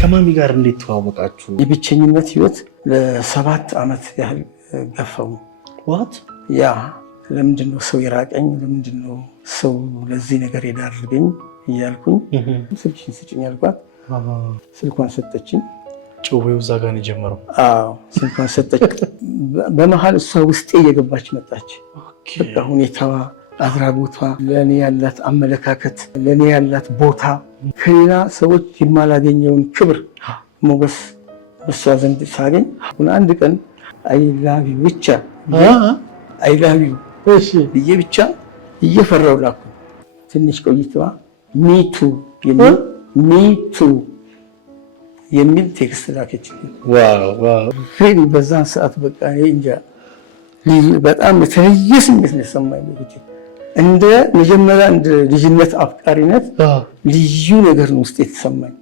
ከማሚ ጋር እንዴት ተዋወቃችሁ? የብቸኝነት ህይወት ለ7 ዓመት ያህል ገፋው። ዋት ያ ለምንድነው ሰው የራቀኝ? ለምንድነው ሰው ለዚህ ነገር የዳረገኝ እያልኩኝ ስልክሽን ስጭኝ አልኳት። ስልኳን ሰጠችኝ። ጭዌው እዛ ጋር ነው የጀመረው። አዎ ስልኳን ሰጠች። በመሃል እሷ ውስጤ እየገባች መጣች። በቃ ሁኔታዋ፣ አድራጎቷ፣ ለኔ ያላት አመለካከት፣ ለኔ ያላት ቦታ፣ ከሌላ ሰዎች የማላገኘውን ክብር ሞገስ በሷ ዘንድ ሳገኝ አንድ ቀን አይ ላቭ ዩ ብቻ አይ ላቭ ዩ ብዬ ብቻ እየፈራሁ ላኩ። ትንሽ ቆይተዋ ሚቱ የሚል ቴክስት ላከች። ዋው በዛን ሰዓት በቃ እኔ እንጃ በጣም የተለየ ስሜት ነው የሰማኝ። እንደ መጀመሪያ እንደ ልጅነት አፍቃሪነት ልዩ ነገር ነው ውስጥ የተሰማኝ።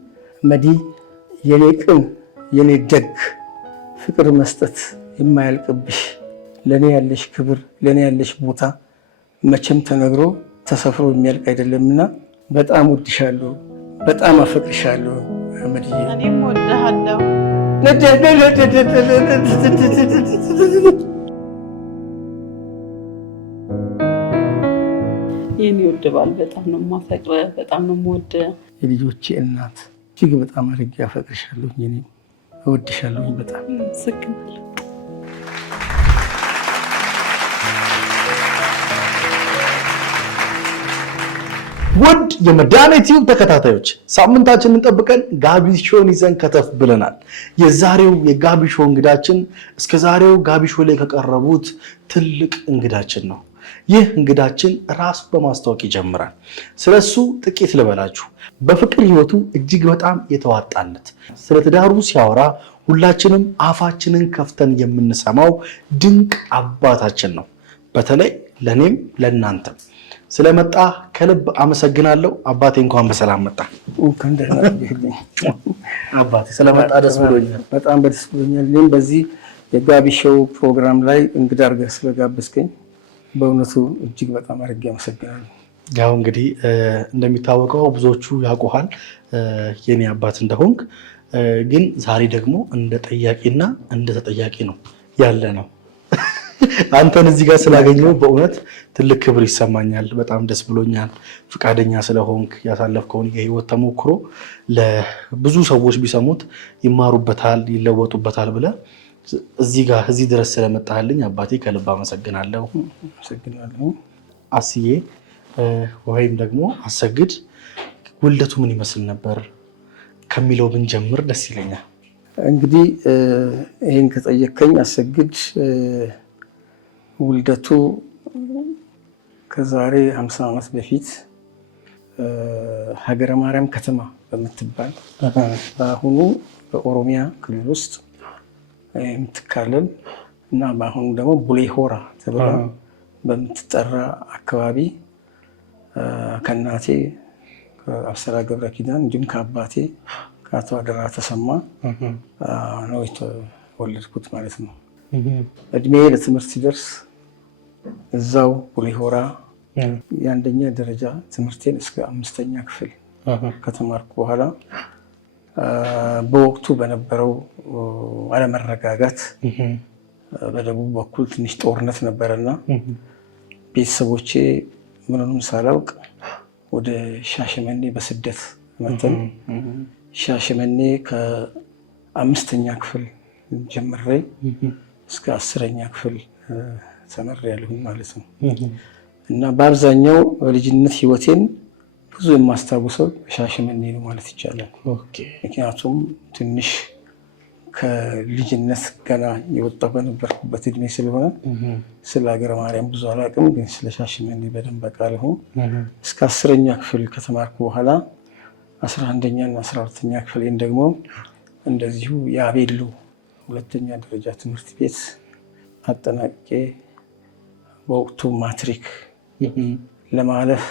መዲ የኔ ቅን፣ የኔ ደግ፣ ፍቅር መስጠት የማያልቅብሽ፣ ለኔ ያለሽ ክብር፣ ለኔ ያለሽ ቦታ መቼም ተነግሮ ተሰፍሮ የሚያልቅ አይደለምና በጣም ወድሻለሁ፣ በጣም አፈቅርሻለሁ መዲዬ። እኔም ወድሃለሁ። የኔ ውድ ባል በጣም ነው የማፈቅርህ፣ በጣም ነው የምወድህ። የልጆቼ እናት እጅግ በጣም አድርጌ አፈቅርሻለሁ፣ እኔ እወድሻለሁ በጣም ስክናለሁ። ውድ የመድኃኒት ቲዩብ ተከታታዮች ሳምንታችንን ጠብቀን ጋቢ ሾውን ይዘን ከተፍ ብለናል። የዛሬው የጋቢ ሾው እንግዳችን እስከዛሬው ጋቢ ሾው ላይ ከቀረቡት ትልቅ እንግዳችን ነው። ይህ እንግዳችን ራሱ በማስተዋወቅ ይጀምራል። ስለሱ ጥቂት ልበላችሁ። በፍቅር ህይወቱ እጅግ በጣም የተዋጣለት፣ ስለ ትዳሩ ሲያወራ ሁላችንም አፋችንን ከፍተን የምንሰማው ድንቅ አባታችን ነው። በተለይ ለኔም ለናንተም ስለመጣ ከልብ አመሰግናለሁ። አባቴ እንኳን በሰላም መጣ። አባቴ ስለመጣ ደስ ብሎኛል፣ በጣም ደስ ብሎኛል። እኔም በዚህ የጋቢ ሾው ፕሮግራም ላይ እንግዳ አድርገህ ስለጋበዝከኝ በእውነቱ እጅግ በጣም አድርጌ አመሰግናለሁ። ያው እንግዲህ እንደሚታወቀው ብዙዎቹ ያውቁሃል የኔ አባት እንደሆንክ፣ ግን ዛሬ ደግሞ እንደ ጠያቂና እንደ ተጠያቂ ነው ያለ ነው። አንተን እዚህ ጋር ስላገኘው በእውነት ትልቅ ክብር ይሰማኛል። በጣም ደስ ብሎኛል። ፍቃደኛ ስለሆንክ ያሳለፍከውን የህይወት ተሞክሮ ለብዙ ሰዎች ቢሰሙት ይማሩበታል፣ ይለወጡበታል ብለህ እዚህ ድረስ ስለመጣህልኝ አባቴ ከልብ አመሰግናለሁ። አስዬ ወይም ደግሞ አሰግድ ውልደቱ ምን ይመስል ነበር ከሚለው ብንጀምር ደስ ይለኛል። እንግዲህ ይህን ከጠየከኝ አሰግድ ውልደቱ ከዛሬ 50 ዓመት በፊት ሀገረ ማርያም ከተማ በምትባል በአሁኑ በኦሮሚያ ክልል ውስጥ የምትካለል እና በአሁኑ ደግሞ ቡሌ ሆራ ተብላ በምትጠራ አካባቢ ከእናቴ ከአብሰራ ገብረ ኪዳን እንዲሁም ከአባቴ ከአቶ አደራ ተሰማ ነው የተወለድኩት ማለት ነው። እድሜ ለትምህርት ሲደርስ እዛው ቡሌ ሆራ የአንደኛ ደረጃ ትምህርቴን እስከ 5ኛ ክፍል ከተማርኩ በኋላ በወቅቱ በነበረው አለመረጋጋት በደቡብ በኩል ትንሽ ጦርነት ነበረና ቤተሰቦቼ ምንንም ሳላውቅ ወደ ሻሸመኔ በስደት መተን ሻሸመኔ ከ5ኛ ክፍል ጀምሬ እስከ 10ኛ ክፍል ተመሬያለሁኝ ማለት ነው። እና በአብዛኛው በልጅነት ህይወቴን ብዙ የማስታውሰው ሻሸመኔ ነው ማለት ይቻላል። ምክንያቱም ትንሽ ከልጅነት ገና የወጣሁ በነበርኩበት እድሜ ስለሆነ ስለ ሀገረ ማርያም ብዙ አላውቅም፣ ግን ስለ ሻሸመኔ በደንብ አውቃለሁ። እስከ 10ኛ ክፍል ከተማርኩ በኋላ 11ኛ እና 12ኛ ክፍሌን ደግሞ እንደዚሁ የአቤሎ 2ኛ ደረጃ ትምህርት ቤት አጠናቅቄ በወቅቱ ማትሪክ ለማለፍ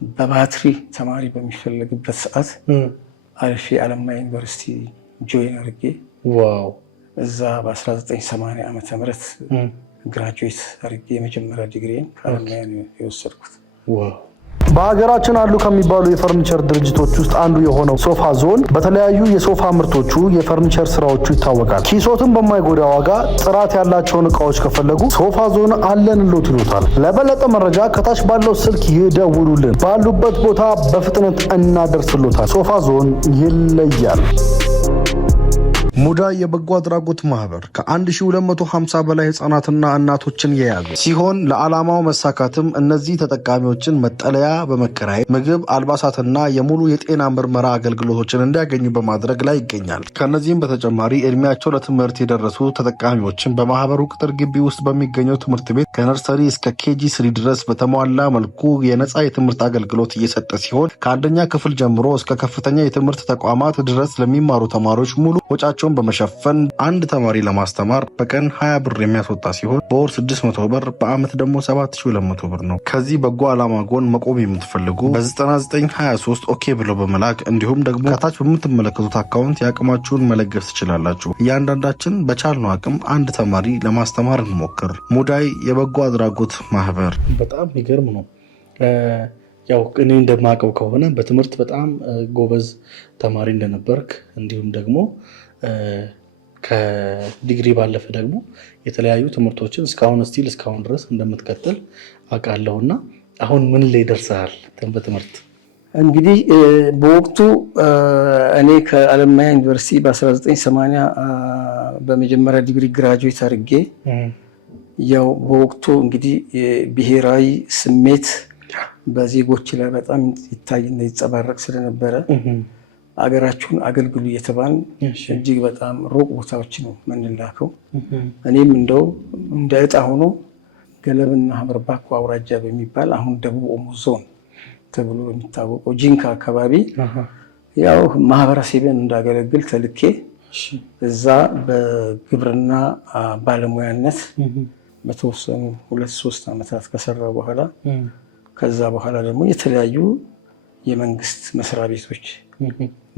በባትሪ ተማሪ በሚፈለግበት ሰዓት አልፌ አለማያ ዩኒቨርሲቲ ጆይን አድርጌ እዛ በ1980 ዓመተ ምህረት ግራጁዌት አድርጌ የመጀመሪያ ዲግሪን ከአለማያ የወሰድኩት። በሀገራችን አሉ ከሚባሉ የፈርኒቸር ድርጅቶች ውስጥ አንዱ የሆነው ሶፋ ዞን በተለያዩ የሶፋ ምርቶቹ የፈርኒቸር ስራዎቹ ይታወቃል። ኪሶትን በማይጎዳ ዋጋ ጥራት ያላቸውን እቃዎች ከፈለጉ ሶፋ ዞን አለንሎት ይሉታል። ለበለጠ መረጃ ከታች ባለው ስልክ ይደውሉልን። ባሉበት ቦታ በፍጥነት እናደርስሎታል። ሶፋ ዞን ይለያል። ሙዳይ የበጎ አድራጎት ማህበር ከ1250 በላይ ህጻናትና እናቶችን የያዘ ሲሆን ለዓላማው መሳካትም እነዚህ ተጠቃሚዎችን መጠለያ በመከራየት ምግብ፣ አልባሳትና የሙሉ የጤና ምርመራ አገልግሎቶችን እንዲያገኙ በማድረግ ላይ ይገኛል። ከነዚህም በተጨማሪ እድሜያቸው ለትምህርት የደረሱ ተጠቃሚዎችን በማህበሩ ቅጥር ግቢ ውስጥ በሚገኘው ትምህርት ቤት ከነርሰሪ እስከ ኬጂ 3 ድረስ በተሟላ መልኩ የነጻ የትምህርት አገልግሎት እየሰጠ ሲሆን ከአንደኛ ክፍል ጀምሮ እስከ ከፍተኛ የትምህርት ተቋማት ድረስ ለሚማሩ ተማሪዎች ሙሉ ወጫቸውን በመሸፈን አንድ ተማሪ ለማስተማር በቀን 20 ብር የሚያስወጣ ሲሆን በወር 600 ብር በአመት ደግሞ 7200 ብር ነው። ከዚህ በጎ ዓላማ ጎን መቆም የምትፈልጉ በ9923 ኦኬ ብለው በመላክ እንዲሁም ደግሞ ከታች በምትመለከቱት አካውንት የአቅማችሁን መለገስ ትችላላችሁ። እያንዳንዳችን በቻልነው አቅም አንድ ተማሪ ለማስተማር እንሞክር። ሙዳይ የበጎ አድራጎት ማህበር። በጣም የሚገርም ነው። ያው እኔ እንደማውቀው ከሆነ በትምህርት በጣም ጎበዝ ተማሪ እንደነበርክ እንዲሁም ደግሞ ከዲግሪ ባለፈ ደግሞ የተለያዩ ትምህርቶችን እስካሁን ድረስ እንደምትቀጥል አውቃለሁና አሁን ምን ላይ ደርሰሃል በትምህርት? እንግዲህ በወቅቱ እኔ ከአለማያ ዩኒቨርሲቲ በ1980 በመጀመሪያ ዲግሪ ግራጁዌት አድርጌ ያው በወቅቱ እንግዲህ ብሔራዊ ስሜት በዜጎች ላይ በጣም ይታይና ይጸባረቅ ስለነበረ አገራችሁን አገልግሉ እየተባልን እጅግ በጣም ሩቅ ቦታዎች ነው የምንላከው። እኔም እንደው እንደ ዕጣ ሆኖ ገለብና ሀመርባኮ አውራጃ በሚባል አሁን ደቡብ ኦሞ ዞን ተብሎ በሚታወቀው ጂንካ አካባቢ ያው ማህበረሰቤን እንዳገለግል ተልኬ እዛ በግብርና ባለሙያነት በተወሰኑ 2-3 ዓመታት ከሰራ በኋላ ከዛ በኋላ ደግሞ የተለያዩ የመንግስት መስሪያ ቤቶች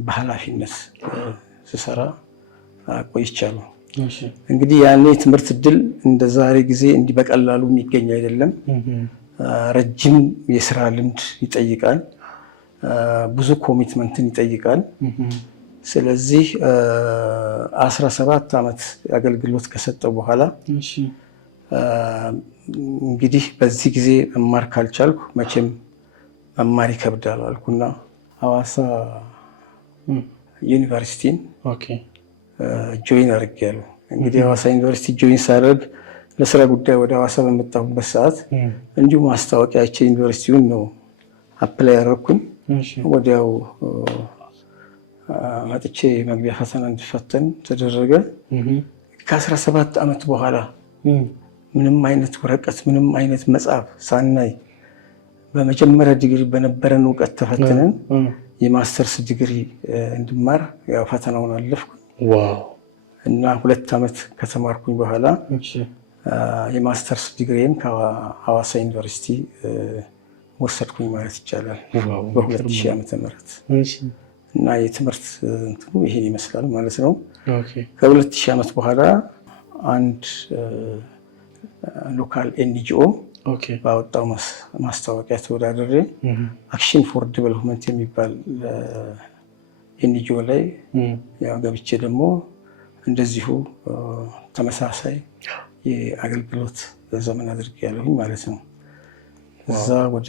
በኃላፊነት ስሰራ ቆይቻለሁ። እንግዲህ ያኔ የትምህርት እድል እንደ ዛሬ ጊዜ እንዲህ በቀላሉ የሚገኝ አይደለም። ረጅም የስራ ልምድ ይጠይቃል፣ ብዙ ኮሚትመንትን ይጠይቃል። ስለዚህ 17 ዓመት አገልግሎት ከሰጠው በኋላ እንግዲህ በዚህ ጊዜ መማር ካልቻልኩ መቼም መማር ይከብዳል አልኩና ሐዋሳ ዩኒቨርሲቲን ጆይን አድርጌያለሁ። እንግዲህ ሐዋሳ ዩኒቨርሲቲ ጆይን ሳደርግ ለስራ ጉዳይ ወደ ሐዋሳ በመጣሁበት ሰዓት እንዲሁ ማስታወቂያቼ ዩኒቨርሲቲውን ነው አፕላይ ያደረኩኝ። ወዲያው መጥቼ መግቢያ ፈተና እንድፈተን ተደረገ። ከ17 ዓመት በኋላ ምንም አይነት ወረቀት ምንም አይነት መጽሐፍ ሳናይ በመጀመሪያ ዲግሪ በነበረን እውቀት ተፈትነን የማስተርስ ዲግሪ እንድማር ያው ፈተናውን አለፍኩኝ። እና 2 ዓመት ከተማርኩኝ በኋላ የማስተርስ ዲግሪን ከሐዋሳ ዩኒቨርሲቲ ወሰድኩኝ ማለት ይቻላል በ2000 ዓመተ ምህረት። እና የትምህርት እንትኑ ይሄን ይመስላል ማለት ነው። ከ2000 ዓመት በኋላ አንድ ሎካል ኤንጂኦ ባወጣው ማስታወቂያ ተወዳድሬ አክሽን ፎር ዲቨሎፕመንት የሚባል ኤንጂኦ ላይ ያው ገብቼ ደግሞ እንደዚሁ ተመሳሳይ የአገልግሎት ዘመን አድርጌያለሁኝ ማለት ነው። እዛ ወደ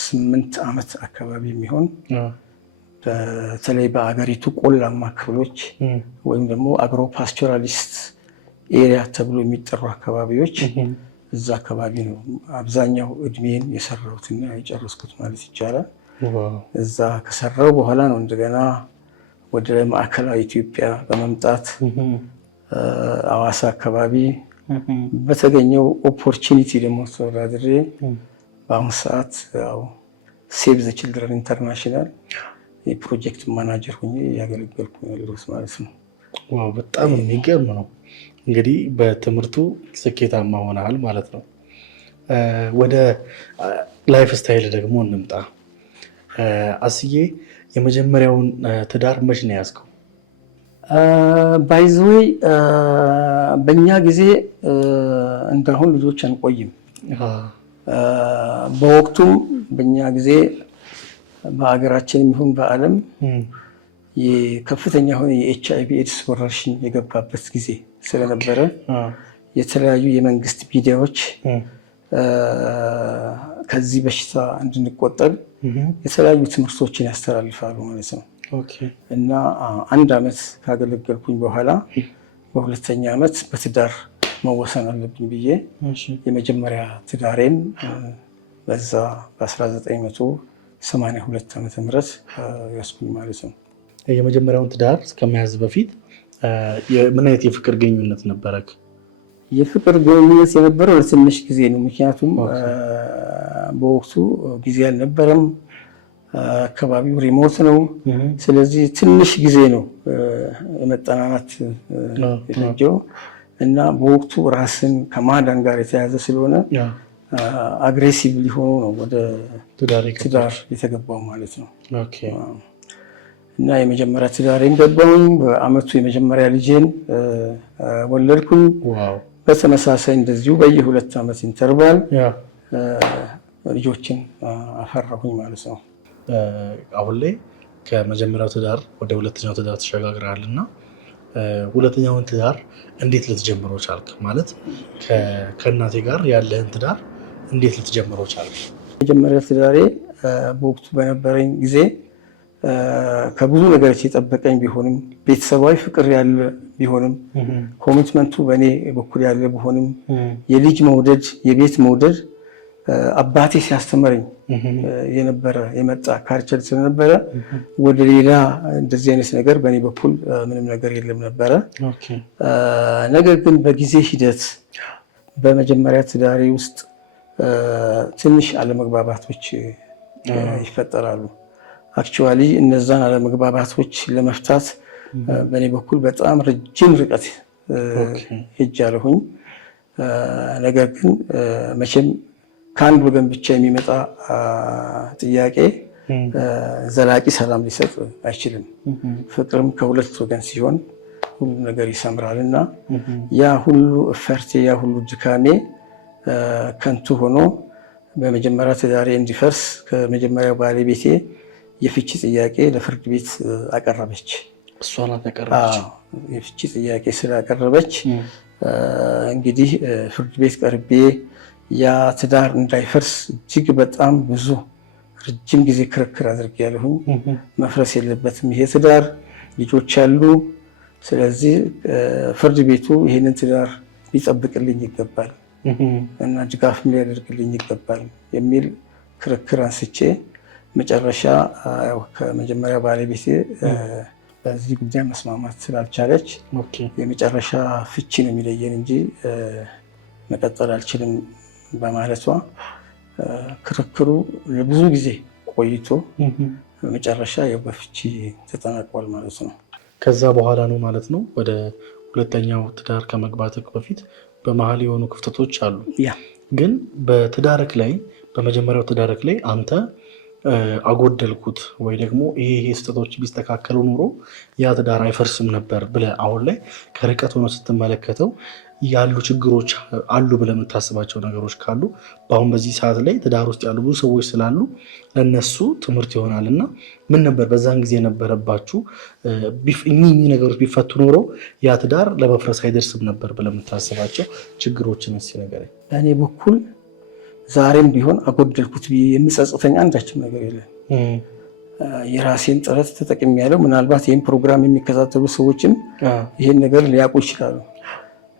8 ዓመት አካባቢ የሚሆን በተለይ በአገሪቱ ቆላማ ክፍሎች ወይም ደግሞ አግሮ ፓስቶራሊስት ኤሪያ ተብሎ የሚጠሩ አካባቢዎች እዛ አካባቢ ነው አብዛኛው እድሜን የሰራሁትና የጨረስኩት ማለት ይቻላል። እዛ ከሰራው በኋላ ነው እንደገና ወደ ማዕከላዊ ኢትዮጵያ በመምጣት ሐዋሳ አካባቢ በተገኘው ኦፖርቹኒቲ ደግሞ ተወዳድሬ በአሁኑ ሰዓት ያው ሴቭ ዘ ችልድረን ኢንተርናሽናል የፕሮጀክት ማናጀር ሆኜ ያገለገልኩ ያለሁት ማለት ነው። ዋው በጣም የሚገርም ነው። እንግዲህ በትምህርቱ ስኬታማ ሆነሃል ማለት ነው። ወደ ላይፍ ስታይል ደግሞ እንምጣ። አስዬ የመጀመሪያውን ትዳር መች ነው ያዝከው? ባይዘዌይ በእኛ ጊዜ እንዳሁን ልጆች አንቆይም። በወቅቱም በእኛ ጊዜ በሀገራችን ይሁን በዓለም የከፍተኛ የሆነ የኤችአይቪ ኤድስ ወረርሽኝ የገባበት ጊዜ ስለነበረ የተለያዩ የመንግስት ሚዲያዎች ከዚህ በሽታ እንድንቆጠብ የተለያዩ ትምህርቶችን ያስተላልፋሉ ማለት ነው። እና 1 ዓመት ካገለገልኩኝ በኋላ በሁለተኛ ዓመት በትዳር መወሰን አለብኝ ብዬ የመጀመሪያ ትዳሬን በዛ በ1982 ዓመተ ምህረት ያስኩኝ ማለት ነው። የመጀመሪያውን ትዳር እስከመያዝ በፊት ምን አይነት የፍቅር ግንኙነት ነበረክ? የፍቅር ግንኙነት የነበረው ለትንሽ ጊዜ ነው። ምክንያቱም በወቅቱ ጊዜ አልነበረም፣ አካባቢው ሪሞት ነው። ስለዚህ ትንሽ ጊዜ ነው የመጠናናት የፈጀው እና በወቅቱ ራስን ከማዳን ጋር የተያዘ ስለሆነ አግሬሲቭ ሊሆኑ ነው ወደ ትዳር የተገባው ማለት ነው። እና የመጀመሪያ ትዳሬን ገባሁኝ። በአመቱ የመጀመሪያ ልጄን ወለድኩኝ። በተመሳሳይ እንደዚሁ በየ2 ዓመት ኢንተርቫል ልጆችን አፈራሁኝ ማለት ነው። አሁን ላይ ከመጀመሪያው ትዳር ወደ ሁለተኛው ትዳር ተሸጋግረሃል እና ሁለተኛውን ትዳር እንዴት ልትጀምረው ቻልክ? ማለት ከእናቴ ጋር ያለህን ትዳር እንዴት ልትጀምረው ቻልክ? መጀመሪያ ትዳሬ በወቅቱ በነበረኝ ጊዜ ከብዙ ነገሮች የጠበቀኝ ቢሆንም ቤተሰባዊ ፍቅር ያለ ቢሆንም ኮሚትመንቱ በእኔ በኩል ያለ ቢሆንም የልጅ መውደድ የቤት መውደድ አባቴ ሲያስተምረኝ የነበረ የመጣ ካልቸር ስለነበረ ወደ ሌላ እንደዚህ አይነት ነገር በእኔ በኩል ምንም ነገር የለም ነበረ። ነገር ግን በጊዜ ሂደት በመጀመሪያ ትዳሬ ውስጥ ትንሽ አለመግባባቶች ይፈጠራሉ። አክቹዋሊ እነዛን አለመግባባቶች ለመፍታት በእኔ በኩል በጣም ረጅም ርቀት ሄጃለሁኝ። ነገር ግን መቼም ከአንድ ወገን ብቻ የሚመጣ ጥያቄ ዘላቂ ሰላም ሊሰጥ አይችልም። ፍቅርም ከሁለት ወገን ሲሆን ሁሉ ነገር ይሰምራል እና ያ ሁሉ እፈርቴ ያ ሁሉ ድካሜ ከንቱ ሆኖ በመጀመሪያ ትዳሬ እንዲፈርስ ከመጀመሪያው ባለቤቴ የፍቺ ጥያቄ ለፍርድ ቤት አቀረበች። እሷ ናት ያቀረበች? የፍቺ ጥያቄ ስላቀረበች እንግዲህ ፍርድ ቤት ቀርቤ ያ ትዳር እንዳይፈርስ እጅግ በጣም ብዙ ረጅም ጊዜ ክርክር አድርጌያለሁኝ። መፍረስ የለበትም ይሄ ትዳር፣ ልጆች አሉ። ስለዚህ ፍርድ ቤቱ ይሄንን ትዳር ሊጠብቅልኝ ይገባል እና ድጋፍም ሊያደርግልኝ ይገባል የሚል ክርክር አንስቼ መጨረሻ ከመጀመሪያ ባለቤቴ በዚህ ጉዳይ መስማማት ስላልቻለች የመጨረሻ ፍቺ ነው የሚለየን እንጂ መቀጠል አልችልም በማለቷ ክርክሩ ለብዙ ጊዜ ቆይቶ መጨረሻ በፍቺ ተጠናቋል ማለት ነው። ከዛ በኋላ ነው ማለት ነው ወደ ሁለተኛው ትዳር ከመግባትህ በፊት በመሀል የሆኑ ክፍተቶች አሉ። ግን በትዳርክ ላይ በመጀመሪያው ትዳርክ ላይ አንተ አጎደልኩት ወይ ደግሞ ይሄ ስህተቶች ቢስተካከሉ ኖሮ ያ ትዳር አይፈርስም ነበር ብለህ አሁን ላይ ከርቀት ሆኖ ስትመለከተው ያሉ ችግሮች አሉ ብለህ የምታስባቸው ነገሮች ካሉ በአሁን በዚህ ሰዓት ላይ ትዳር ውስጥ ያሉ ብዙ ሰዎች ስላሉ ለነሱ ትምህርት ይሆናል እና ምን ነበር በዛን ጊዜ የነበረባችሁ እኚህ ነገሮች ቢፈቱ ኖሮ ያ ትዳር ለመፍረስ አይደርስም ነበር ብለህ የምታስባቸው ችግሮችን እስኪ ንገረኝ። በእኔ በኩል ዛሬም ቢሆን አጎደልኩት ብዬ የምጸጽተኝ አንዳችም ነገር የለም። የራሴን ጥረት ተጠቅሜያለሁ። ምናልባት ይህን ፕሮግራም የሚከታተሉ ሰዎችም ይህን ነገር ሊያውቁ ይችላሉ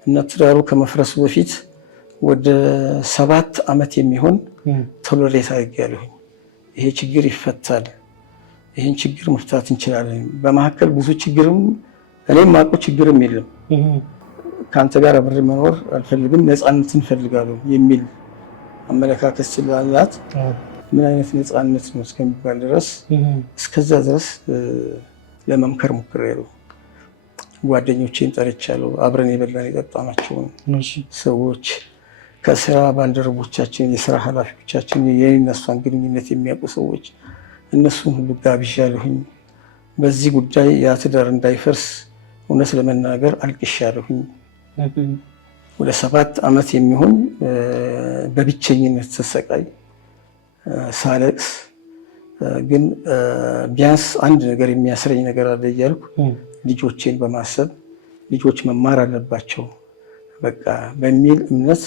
እና ትዳሩ ከመፍረሱ በፊት ወደ 7 ዓመት የሚሆን ቶሎሬት አድርጌያለሁኝ። ይሄ ችግር ይፈታል፣ ይህን ችግር መፍታት እንችላለን። በመካከል ብዙ ችግርም እኔም ማውቀው ችግርም የለም። ከአንተ ጋር አብሬ መኖር አልፈልግም፣ ነፃነትን እፈልጋለሁ የሚል አመለካከት ስላላት ምን አይነት ነፃነት ነው እስከሚባል ድረስ እስከዛ ድረስ ለመምከር ሞክሬያለሁ። ጓደኞቼን ጠርቻለሁ። አብረን የበላን የጠጣናቸውን ሰዎች፣ ከስራ ባልደረቦቻችን፣ የስራ ኃላፊዎቻችን፣ የእነሷን ግንኙነት የሚያውቁ ሰዎች እነሱን ሁሉ ጋብዣለሁኝ። በዚህ ጉዳይ ያ ትዳር እንዳይፈርስ እውነት ለመናገር አልቅሻለሁኝ። ወደ 7 ዓመት የሚሆን በብቸኝነት ተሰቃይ ሳለቅስ ግን ቢያንስ አንድ ነገር የሚያስረኝ ነገር አለ እያልኩ ልጆቼን በማሰብ ልጆች መማር አለባቸው በቃ በሚል እምነት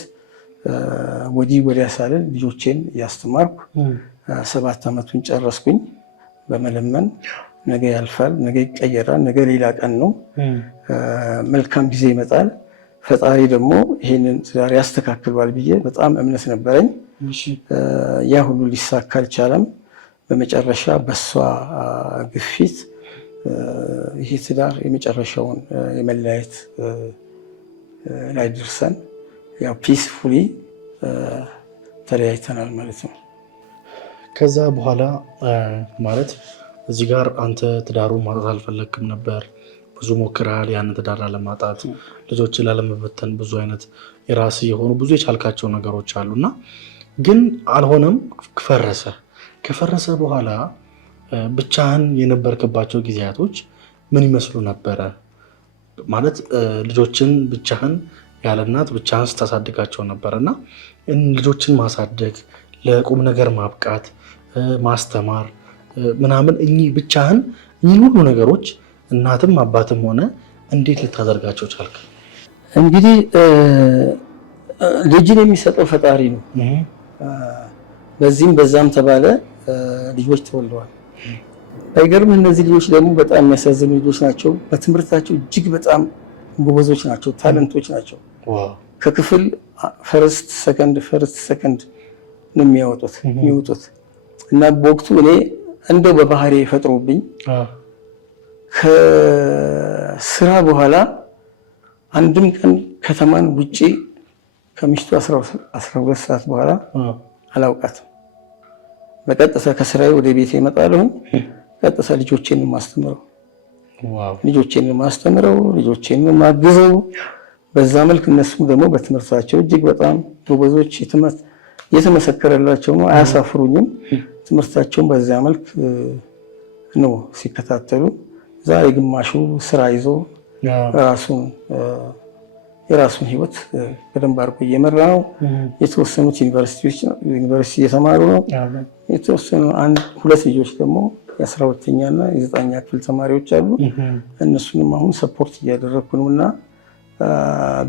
ወዲህ ወዲያ ሳልል ልጆቼን እያስተማርኩ 7 ዓመቱን ጨረስኩኝ። በመለመን ነገ ያልፋል፣ ነገ ይቀየራል፣ ነገ ሌላ ቀን ነው፣ መልካም ጊዜ ይመጣል፣ ፈጣሪ ደግሞ ይሄንን ትዳር ያስተካክሏል ብዬ በጣም እምነት ነበረኝ። ያ ሁሉ ሊሳካ አልቻለም። በመጨረሻ በሷ ግፊት ይሄ ትዳር የመጨረሻውን የመለያየት ላይ ደርሰን ያው ፒስፉሊ ተለያይተናል ማለት ነው። ከዛ በኋላ ማለት እዚህ ጋር አንተ ትዳሩን ማጣት አልፈለግክም ነበር። ብዙ ሞክረሃል ያንን ትዳር ላለማጣት፣ ልጆችን ላለመበተን ብዙ አይነት የራስ የሆኑ ብዙ የቻልካቸው ነገሮች አሉና ግን አልሆነም፣ ፈረሰ። ከፈረሰ በኋላ ብቻህን የነበርክባቸው ጊዜያቶች ምን ይመስሉ ነበረ? ማለት ልጆችን ብቻህን ያለ እናት ብቻህን ስታሳድጋቸው ነበርና ልጆችን ማሳደግ፣ ለቁም ነገር ማብቃት፣ ማስተማር ምናምን እኚህ ብቻህን እኚህ ሁሉ ነገሮች እናትም አባትም ሆነ እንዴት ልታደርጋቸው ቻልክ? እንግዲህ ልጅን የሚሰጠው ፈጣሪ ነው። በዚህም በዛም ተባለ ልጆች ተወልደዋል። አይገርም? እነዚህ ልጆች ደግሞ በጣም የሚያሳዝኑ ልጆች ናቸው። በትምህርታቸው እጅግ በጣም ጎበዞች ናቸው፣ ታለንቶች ናቸው። ከክፍል ፈርስት ሰከንድ ነው የሚወጡት እና በወቅቱ እኔ እንደው በባህሪ ፈጥሮብኝ ከስራ በኋላ አንድም ቀን ከተማን ውጪ ከምሽቱ 12 ሰዓት በኋላ አላውቃትም። በቀጥታ ከስራዬ ወደ ቤት እመጣለሁ። ቀጥታ ልጆቼን ማስተምረው ልጆቼን ማግዘው። በዛ መልክ እነሱም ደግሞ በትምህርታቸው እጅግ በጣም ጎበዞች የተመሰከረላቸው ነው። አያሳፍሩኝም። ትምህርታቸውን በዛ መልክ ነው ሲከታተሉ። ዛሬ ግማሹ ስራ ይዞ የራሱን ህይወት በደንብ አድርጎ እየመራ ነው። የተወሰኑት ዩኒቨርሲቲ እየተማሩ ነው። የተወሰኑ 2 ልጆች ደግሞ የ12ኛ እና የ9ኛ ክፍል ተማሪዎች አሉ። እነሱንም አሁን ሰፖርት እያደረግኩ ነው እና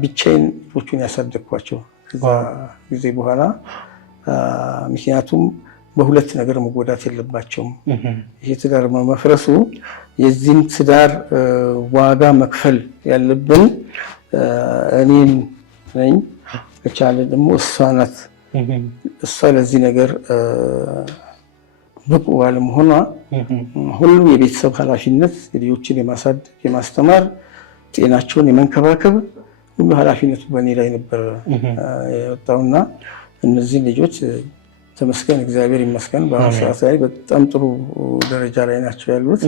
ብቻዬን ልጆቹን ያሳደግኳቸው ከዛ ጊዜ በኋላ ምክንያቱም በሁለት ነገር መጎዳት የለባቸውም። ይሄ ትዳር መፍረሱ የዚህን ትዳር ዋጋ መክፈል ያለብን እኔን ነኝ። ከቻለ ደግሞ እሷ ናት። እሷ ለዚህ ነገር ብቁ ባለመሆኗ ሁሉም የቤተሰብ ኃላፊነት የልጆችን የማሳደግ የማስተማር፣ ጤናቸውን የመንከባከብ ሁሉ ኃላፊነቱ በእኔ ላይ ነበር የወጣውና እነዚህ ልጆች ተመስገን እግዚአብሔር ይመስገን በአሁኑ ሰዓት ላይ በጣም ጥሩ ደረጃ ላይ ናቸው ያሉት።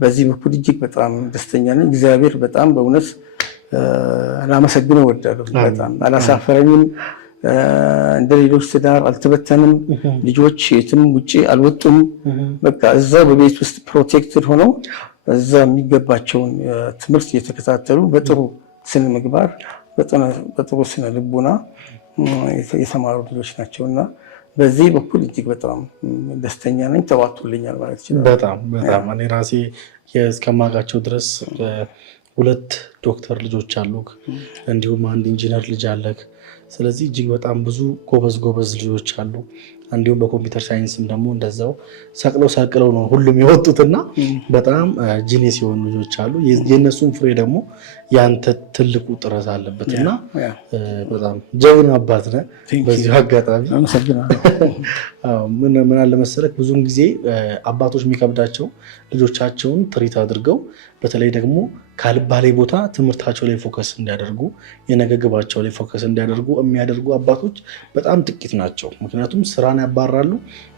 በዚህ በኩል እጅግ በጣም ደስተኛ ነኝ። እግዚአብሔር በጣም በእውነት ላመሰግነው እወዳለሁ። በጣም አላሳፈረኝም። እንደ ሌሎች ትዳር አልተበተንም። ልጆች የትም ውጪ አልወጡም። በቃ እዛው በቤት ውስጥ ፕሮቴክትድ ሆነው እዛ የሚገባቸውን ትምህርት እየተከታተሉ በጥሩ ስነ ምግባር በጥሩ ስነ ልቡና የተማሩ ልጆች ናቸውና በዚህ በኩል እጅግ በጣም ደስተኛ ነኝ። ተዋጥቶልኛል ማለት ይችላል። በጣም እኔ ራሴ እስከማውቃቸው ድረስ 2 ዶክተር ልጆች አሉክ፣ እንዲሁም 1 ኢንጂነር ልጅ አለክ። ስለዚህ እጅግ በጣም ብዙ ጎበዝ ልጆች አሉ። እንዲሁም በኮምፒውተር ሳይንስም ደግሞ እንደዛው ሰቅለው ነው ሁሉም የወጡትና በጣም ጂኒየስ የሆኑ ልጆች አሉ። የነሱን ፍሬ ደግሞ ያንተ ትልቁ ጥረት አለበትና በጣም ጀግና አባት ነህ። በዚህ አጋጣሚ ምን አለ መሰለህ፣ ብዙውን ጊዜ አባቶች የሚከብዳቸው ልጆቻቸውን ትሪት አድርገው በተለይ ደግሞ ካልባሌ ቦታ ትምህርታቸው ላይ ፎከስ እንዲያደርጉ የነገ ግባቸው ላይ ፎከስ እንዲያደርጉ የሚያደርጉ አባቶች በጣም ጥቂት ናቸው። ምክንያቱም ስራን ያባራሉ፣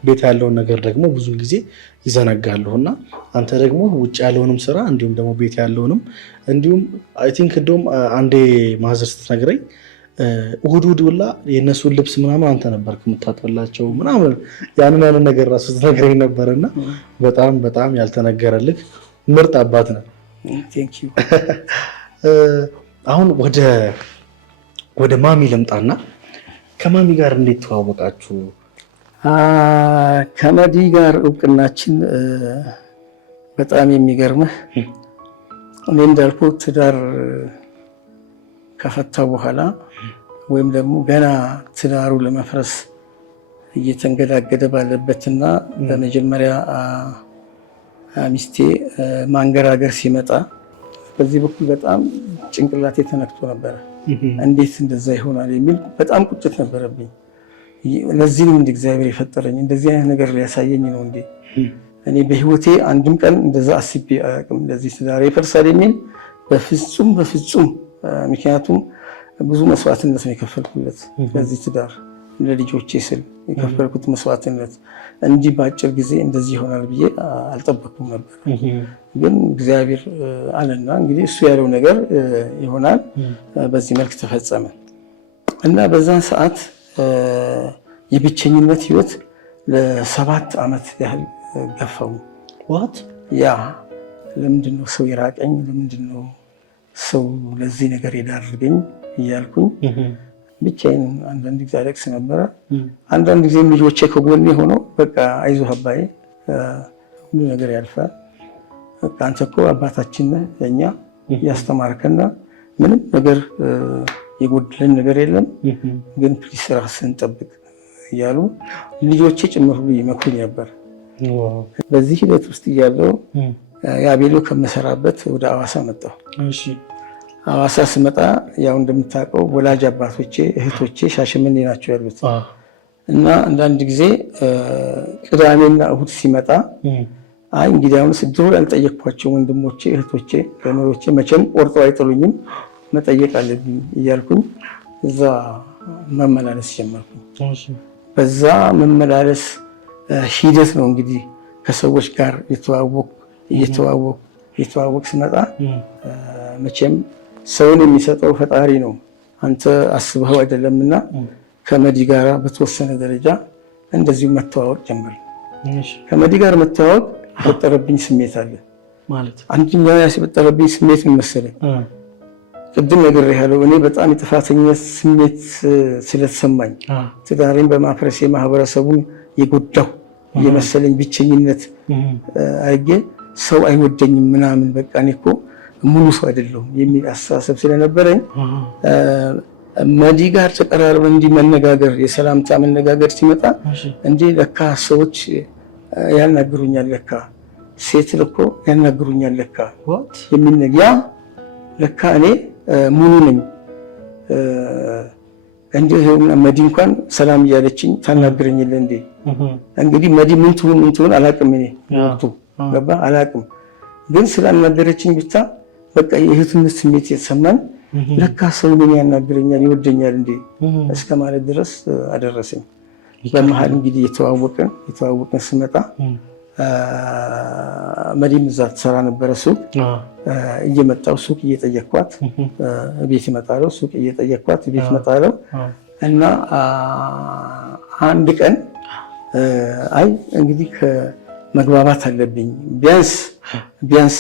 ቤት ያለውን ነገር ደግሞ ብዙ ጊዜ ይዘነጋሉ። እና አንተ ደግሞ ውጭ ያለውንም ስራ እንዲሁም ደግሞ ቤት ያለውንም እንዲሁም አይ ቲንክ እንደውም አንዴ ማዘር ስትነግረኝ እሑድ ሁላ የእነሱን ልብስ ምናምን አንተ ነበርክ የምታጥብላቸው ምናምን ያንን ነገር ራሱ ስትነግረኝ ነበርና በጣም ያልተነገረልህ ምርጥ አባት ነው። ቴንክ ዩ። አሁን ወደ ማሚ ልምጣና ከማሚ ጋር እንዴት ተዋወቃችሁ? ከመዲ ጋር እውቅናችን በጣም የሚገርምህ እኔ እንዳልኩህ ትዳር ከፈታ በኋላ ወይም ደግሞ ገና ትዳሩ ለመፍረስ እየተንገዳገደ ባለበትና በመጀመሪያ ሚስቴ ማንገራገር ሲመጣ በዚህ በኩል በጣም ጭንቅላቴ ተነክቶ ነበረ። እንዴት እንደዛ ይሆናል የሚል በጣም ቁጭት ነበረብኝ። ለዚህ ነው እንደ እግዚአብሔር የፈጠረኝ እንደዚህ አይነት ነገር ሊያሳየኝ ነው እንዴ? እኔ በህይወቴ አንድም ቀን እንደዛ አስቤ አያውቅም። እንደዚህ ትዳሬ ይፈርሳል የሚል በፍጹም። ምክንያቱም ብዙ መስዋዕትነት ነው የከፈልኩለት ለዚህ ትዳር፣ ለልጆቼ ስል የከፈልኩት መስዋዕትነት እንዲህ በአጭር ጊዜ እንደዚህ ይሆናል ብዬ አልጠበቅኩም ነበር። ግን እግዚአብሔር አለና እንግዲህ እሱ ያለው ነገር ይሆናል። በዚህ መልክ ተፈጸመ እና በዛን ሰዓት የብቸኝነት ህይወት ለ7 ዓመት ያህል ገፋው። ያ ለምንድነው ሰው የራቀኝ? ለምንድነው ሰው ለዚህ ነገር የዳረገኝ እያልኩኝ ብቻዬን አንዳንድ ጊዜ አለቅስ ነበረ። አንዳንድ ጊዜም ልጆቼ ከጎኔ ሆነው በቃ አይዞህ አባዬ ሁሉ ነገር ያልፋል፣ በቃ አንተ እኮ አባታችን ነህ ለእኛ ያስተማርከና ምንም ነገር የጎደለን ነገር የለም፣ ግን ፕሊስ ራስህን ጠብቅ እያሉ ልጆቼ ጭምር ሁሉ ይመክሩኝ ነበር። በዚህ ሂደት ውስጥ እያለው የአቤሎ ከምሰራበት ወደ አዋሳ መጣሁ። አዋሳ ስመጣ ያው እንደምታውቀው ወላጅ አባቶቼ እህቶቼ ሻሸመኔ ናቸው ያሉት እና አንዳንድ ጊዜ ቅዳሜና እሁድ ሲመጣ አይ እንግዲህ አሁን ድሮ ያልጠየቅኳቸው ወንድሞቼ እህቶቼ ገመሮቼ መቼም ቆርጠው አይጥሉኝም መጠየቅ አለብኝ እያልኩኝ እዛ መመላለስ ጀመርኩኝ። በዛ መመላለስ ሂደት ነው እንግዲህ ከሰዎች ጋር እየተዋወቅ ስመጣ መቼም ሰውን የሚሰጠው ፈጣሪ ነው፣ አንተ አስበው አይደለምና ከመዲ ጋር በተወሰነ ደረጃ እንደዚሁ መተዋወቅ ጀመር። ከመዲ ጋር መተዋወቅ የፈጠረብኝ ስሜት አለ ማለት አንደኛው ያስፈጠረብኝ ስሜት ምን መሰለህ? ቅድም ነግሬሃለሁ። እኔ በጣም የጥፋተኝነት ስሜት ስለተሰማኝ ትዳሬን በማፍረሴ ማህበረሰቡን የጎዳው የመሰለኝ ብቸኝነት አድርጌ ሰው አይወደኝም ምናምን በቃ እኔ እኮ ሙሉ ሰው አይደለሁም የሚል አስተሳሰብ ስለነበረኝ መዲ ጋር ተቀራርበን እንዲህ መነጋገር የሰላምታ መነጋገር ሲመጣ እንዲህ ለካ ሰዎች ያናግሩኛል፣ ለካ ሴት እኮ ያናግሩኛል ለካ የሚነግያ ለካ እኔ ሙሉ ነኝ እንዲህ ይሁንና መዲ እንኳን ሰላም እያለችኝ ታናግረኝልህ እንዴ? እንግዲህ መዲ ምን ትሁን አላውቅም። እኔ ገባ አላውቅም፣ ግን ስላናገረችኝ ብቻ በቃ የእህትነት ስሜት የተሰማኝ ለካ ሰው ምን ያናግረኛል ይወደኛል እንዴ እስከ ማለት ድረስ አደረሰኝ። በመሀል እንግዲህ የተዋወቅን ስመጣ መዲም እዛ ትሰራ ነበረ ሱቅ እየመጣው ሱቅ እየጠየኳት ቤት እመጣለሁ፣ ሱቅ እየጠየኳት ቤት እመጣለሁ እና አንድ ቀን አይ እንግዲህ ከመግባባት አለብኝ ቢያንስ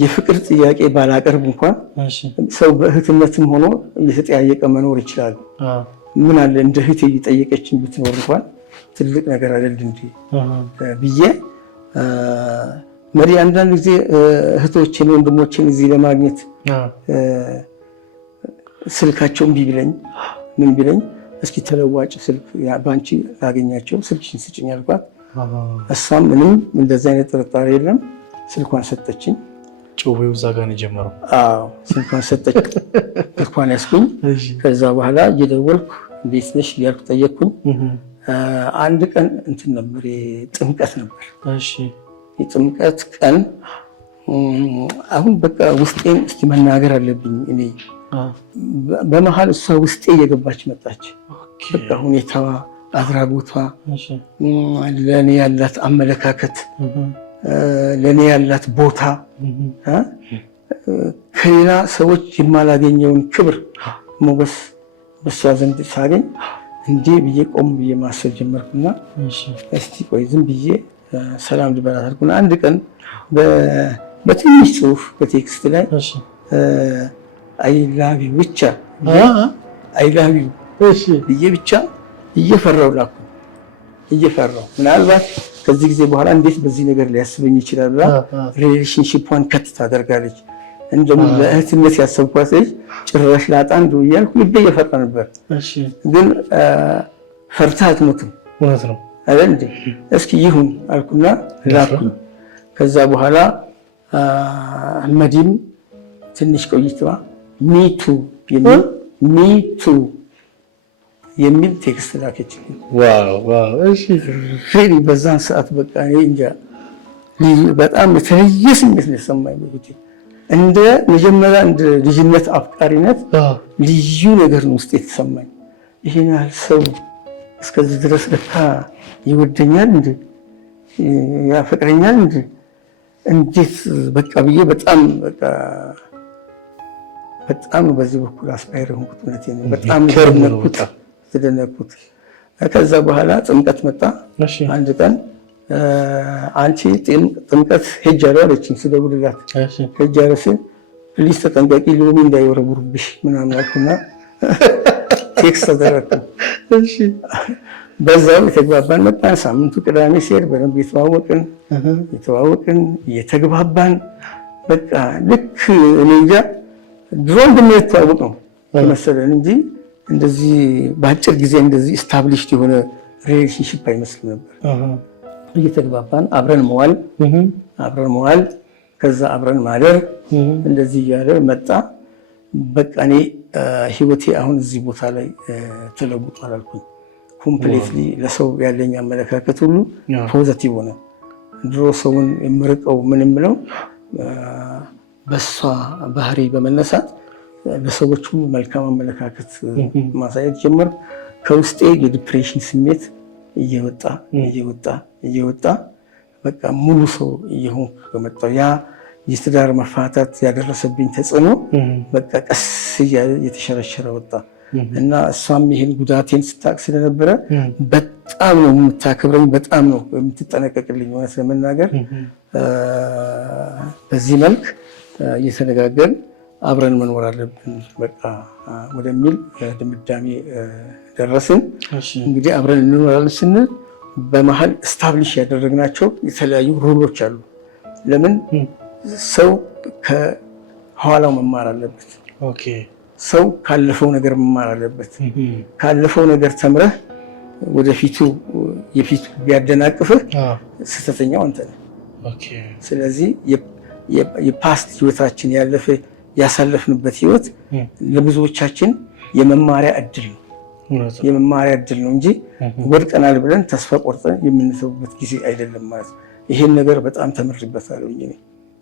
የፍቅር ጥያቄ ባላቀርብ እንኳን ሰው በእህትነትም ሆኖ እየተጠያየቀ መኖር ይችላል። ምን አለ እንደ እህቴ እየጠየቀችኝ ብትኖር እንኳን ትልቅ ነገር አይደል እንዴ ብዬ መሪ አንዳንድ ጊዜ እህቶችን ወንድሞችን እዚህ ለማግኘት ስልካቸውን ቢብለኝ ምን ቢለኝ እስኪ ተለዋጭ ስልክ ባንቺ ላገኛቸው ስልክሽን ስጭኝ አልኳት። እሷም ምንም እንደዛ አይነት ጥርጣሬ የለም ስልኳን ሰጠችኝ። ጭዌው እዛ ጋር ነው የጀመረው። አዎ ስልኳን ሰጠች፣ ስልኳን ያስኩኝ። ከዛ በኋላ እየደወልኩ እንዴት ነሽ እያልኩ ጠየቅኩኝ። አንድ ቀን እንትን ነበር ጥምቀት ነበር። እሺ የጥምቀት ቀን አሁን በቃ ውስጤን እስቲ መናገር አለብኝ እኔ በመሃል እሷ ውስጤ እየገባች መጣች። በቃ ሁኔታዋ፣ አድራጎቷ፣ ለእኔ ያላት አመለካከት፣ ለእኔ ያላት ቦታ ከሌላ ሰዎች የማላገኘውን ክብር ሞገስ በሷ ዘንድ ሳገኝ እንዴ ብዬ ቆም ብዬ ማሰብ ጀመርኩና እስቲ ቆይ ዝም ብዬ ሰላም ልበላት አልኩና አንድ ቀን በትንሽ ጽሑፍ በቴክስት ላይ አይላቪ ብቻ አይላቪ ብዬ ብቻ እየፈራው ላኩ። እየፈራው ምናልባት ከዚህ ጊዜ በኋላ እንዴት በዚህ ነገር ሊያስበኝ ይችላል ብላ ሪሌሽንሺፑን ከት ታደርጋለች። እንደውም ለእህትነት ያሰብኳት ልጅ ጭራሽ ላጣ እንደው እያልኩ ልቤ እየፈራ ነበር። ግን ፈርታ አትሞትም እውነት ነው አይደል እንዴ? እስኪ ይሁን አልኩና ላኩኝ። ከዛ በኋላ መዲም ትንሽ ቆይታ ሚቱ የሚል ቴክስት ላከችልኝ። በዛን ሰዓት በቃ እኔ እንጃ በጣም የተለየ ስሜት ነው የሰማኝ። እንደ መጀመሪያ እንደ ልጅነት አፍቃሪነት ልዩ ነገር ነው ውስጥ የተሰማኝ። ይሄን ያህል ሰው እስከዚህ ድረስ ለካ ይወደኛል እንዴ ያፈቅረኛል እንዴ እንዴት በቃ ብዬ በጣም በዚህ በኩል አስፓይር ሆንኩት። እውነቴን ነው በጣም ተደነኩት። ከዛ በኋላ ጥምቀት መጣ። አንድ ቀን አንቺ ጥምቀት ሄጃለሁ አለችኝ ስደውልላት። ሄጃለሁ ስል ፕሊዝ ተጠንቀቂ ሎሚ እንዳይወረውሩብሽ ምናምን አልኩና ቴክስት ተደረኩ። በዛው የተግባባን መጣን። ሳምንቱ ቅዳሜ ሲሄድ በደንብ የተዋወቅን እየተግባባን በቃ ልክ እኔ እንጃ ድሮ እንደምንተዋወቅ ነው መሰለን እንጂ እንደዚህ በአጭር ጊዜ እንደዚህ ስታብሊሽድ የሆነ ሪሌሽንሺፕ አይመስልም ነበር። እየተግባባን አብረን መዋል ከዛ አብረን ማደር እንደዚህ እያለ መጣ። በቃ እኔ ህይወቴ አሁን እዚህ ቦታ ላይ ተለውጧል አልኩኝ። ኮምፕሊትሊ ለሰው ያለኝ አመለካከት ሁሉ ፖዚቲቭ ሆነ። ድሮ ሰውን የምርቀው ምን የምለው በሷ ባህሪ በመነሳት ለሰዎች ሁሉ መልካም አመለካከት ማሳየት ጀመር። ከውስጤ የዲፕሬሽን ስሜት እየወጣ በቃ ሙሉ ሰው እየሆንኩ በመጣሁ ያ የትዳር መፋታት ያደረሰብኝ ተጽዕኖ በቃ ቀስ እያለ የተሸረሸረ ወጣ እና እሷም ይሄን ጉዳቴን ስታቅ ስለነበረ በጣም ነው የምታከብረኝ፣ በጣም ነው የምትጠነቀቅልኝ። እውነት ለመናገር በዚህ መልክ እየተነጋገርን አብረን መኖር አለብን በቃ ወደሚል ድምዳሜ ደረስን። እንግዲህ አብረን እንኖራለን ስንል በመሀል ስታብሊሽ ያደረግናቸው የተለያዩ ሩሎች አሉ። ለምን ሰው ከኋላው መማር አለበት። ሰው ካለፈው ነገር መማር አለበት። ካለፈው ነገር ተምረህ ወደፊቱ የፊቱ ቢያደናቅፍህ ስህተተኛው አንተ ነህ። ስለዚህ የፓስት ህይወታችን ያሳለፍንበት ህይወት ለብዙዎቻችን የመማሪያ እድል ነው እንጂ ወድቀናል ብለን ተስፋ ቆርጠን የምንተውበት ጊዜ አይደለም ማለት ነው። ይሄን ነገር በጣም ተምሬበታለሁ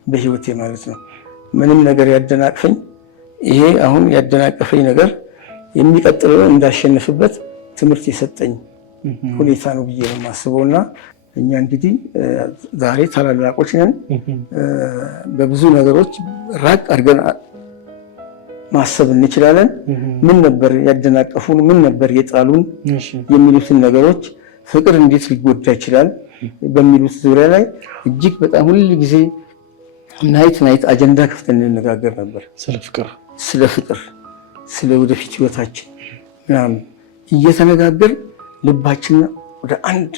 በህይወቴ ማለት ነው። ምንም ነገር ያደናቅፈኝ ይሄ አሁን ያደናቀፈኝ ነገር የሚቀጥለው እንዳሸንፍበት ትምህርት የሰጠኝ ሁኔታ ነው ብዬ ነው የማስበውና እኛ እንግዲህ ዛሬ ታላላቆች ነን። በብዙ ነገሮች ራቅ አድርገን ማሰብ እንችላለን። ምን ነበር ያደናቀፉን፣ ምን ነበር የጣሉን የሚሉትን ነገሮች ፍቅር እንዴት ሊጎዳ ይችላል በሚሉት ዙሪያ ላይ እጅግ በጣም ሁል ጊዜ ናይት አጀንዳ ከፍተን እንነጋገር ነበር። ስለ ፍቅር ስለ ወደፊት ህይወታችን ምናምን እየተነጋገር ልባችንን ወደ አንድ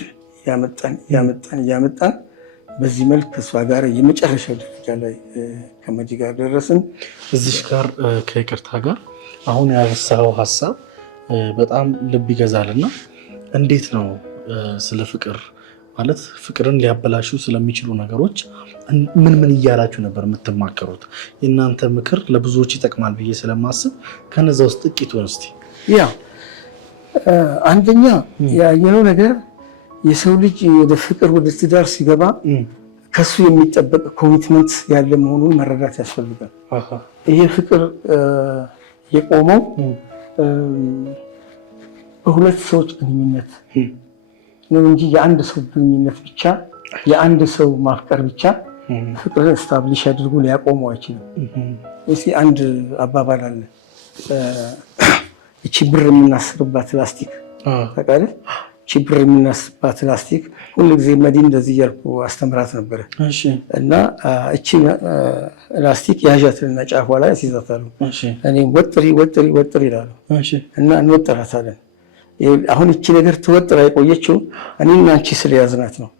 ያመጣን በዚህ መልክ ከእሷ ጋር የመጨረሻ ደረጃ ላይ ከመዲ ጋር ደረስን። እዚሽ ጋር ከይቅርታ ጋር አሁን ያነሳው ሀሳብ በጣም ልብ ይገዛልና እንዴት ነው ስለ ፍቅር ማለት ፍቅርን ሊያበላሹ ስለሚችሉ ነገሮች ምን እያላችሁ ነበር የምትማከሩት? የእናንተ ምክር ለብዙዎች ይጠቅማል ብዬ ስለማስብ ከነዛ ውስጥ ጥቂቱን እስቲ። አንደኛ ያየነው ነገር የሰው ልጅ ወደ ፍቅር ወደ ትዳር ሲገባ ከሱ የሚጠበቅ ኮሚትመንት ያለ መሆኑን መረዳት ያስፈልጋል። ይሄ ፍቅር የቆመው በሁለት ሰዎች ግንኙነት ነው እንጂ የአንድ ሰው ግንኙነት ብቻ የአንድ ሰው ማፍቀር ብቻ ፍቅርን ስታብሊሽ አድርጎ ሊያቆመው አይችልም። እስኪ አንድ አባባል አለ። እቺ ብር የምናስርባት ፕላስቲክ ታውቃለህ? እቺ ብር የምናስባት ላስቲክ ሁልጊዜ መዲን እንደዚህ እያልኩ አስተምራት ነበረ እና እቺ ላስቲክ ያዣትና ጫፏ ላይ ያስይዛታሉ። እኔም ወጥሪ ይላሉ እና እንወጥራታለን። አሁን እቺ ነገር ትወጥራ የቆየችው እኔና አንቺ ስለያዝናት ነው።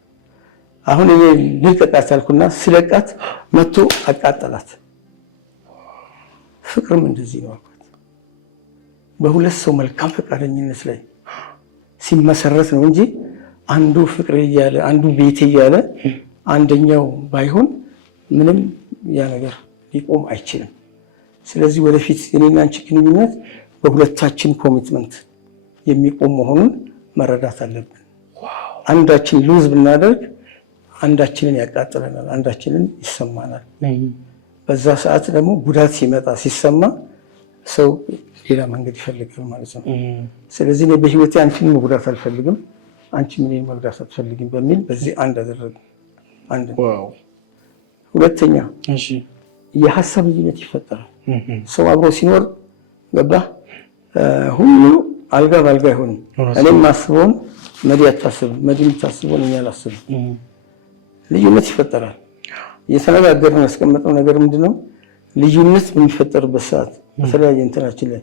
አሁን እኔ ልቀጣት አልኩና ስለቃት መጥቶ አቃጠላት። ፍቅርም እንደዚህ ነው አልኳት። በሁለት ሰው መልካም ፈቃደኝነት ላይ ሲመሰረት ነው እንጂ አንዱ ፍቅር እያለ አንዱ ቤት እያለ አንደኛው ባይሆን ምንም ያ ነገር ሊቆም አይችልም። ስለዚህ ወደፊት የኔና አንቺ ግንኙነት በሁለታችን ኮሚትመንት የሚቆም መሆኑን መረዳት አለብን። አንዳችን ሉዝ ብናደርግ አንዳችንን ያቃጥለናል፣ አንዳችንን ይሰማናል። በዛ ሰዓት ደግሞ ጉዳት ሲመጣ ሲሰማ ሰው ሌላ መንገድ ይፈልጋል ማለት ነው። ስለዚህ እኔ በህይወቴ አንቺን መጉዳት አልፈልግም፣ አንቺ ምንን መጉዳት አትፈልግም በሚል በዚህ አንድ አደረግን። አንድ ሁለተኛ የሀሳብ ልዩነት ይፈጠራል። ሰው አብሮ ሲኖር ገባ ሁሉ አልጋ ባልጋ አይሆንም። እኔም ማስበውን መዲ አታስብም፣ መዲ የምታስበውን እኔ አላስብም። ልዩነት ይፈጠራል። እየተነጋገርን ያስቀመጠው ነገር ምንድነው? ልዩነት በሚፈጠርበት ሰዓት በተለያየ እንትናችን ላይ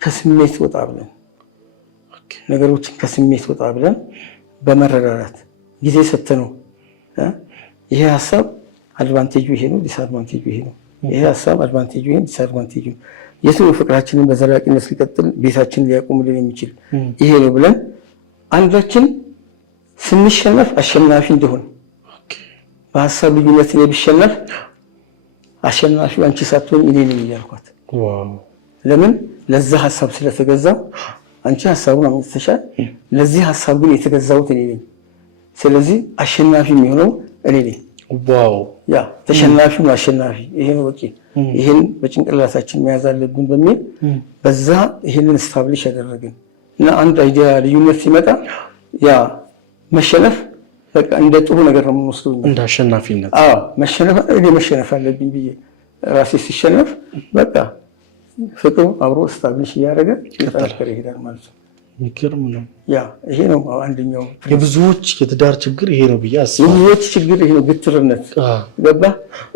ከስሜት ወጣ ብለን ነገሮችን ከስሜት ወጣ ብለን በመረዳዳት ጊዜ ሰጥተነው ይሄ ሀሳብ አድቫንቴጁ ይሄ ነው፣ ዲስአድቫንቴጁ ይሄ ነው፣ ይሄ ሀሳብ አድቫንቴጁ ይሄ፣ ዲስአድቫንቴጁ የቱ ፍቅራችንን በዘላቂነት ሊቀጥል ቤታችንን ሊያቆምልን የሚችል ይሄ ነው ብለን አንዳችን ስንሸነፍ አሸናፊ እንደሆነ በሀሳብ ልዩነት ላይ ቢሸነፍ አሸናፊው አንቺ ሳትሆን እኔ ነኝ እያልኳት። ለምን? ለዛ ሀሳብ ስለተገዛው አንቺ ሀሳቡን አምጥተሻል፣ ለዚህ ሀሳብ ግን የተገዛሁት እኔ ነኝ። ስለዚህ አሸናፊ የሚሆነው እኔ ነኝ። ያ ተሸናፊው አሸናፊ ይሄ ነው። በቂ ይሄን በጭንቅላታችን መያዝ አለብን በሚል በዛ ይሄንን ስታብሊሽ ያደረግን እና አንድ አይዲያ ልዩነት ሲመጣ ያ መሸነፍ በቃ እንደ ጥሩ ነገር ነው የምንወስደው እንደ አሸናፊነት። መሸነፍ እኔ መሸነፍ አለብኝ ብዬ ራሴ ሲሸነፍ በቃ ፍቅሩ አብሮ ስታብሊሽ እያደረገ እየተጠናከረ ይሄዳል ማለት ነው። የሚገርም ነው። ያ ይሄ ነው አንደኛው የብዙዎች የትዳር ችግር ይሄ ነው ብዬ አስባለሁ። የብዙዎች ችግር ይሄ ነው፣ ግትርነት። ገባ?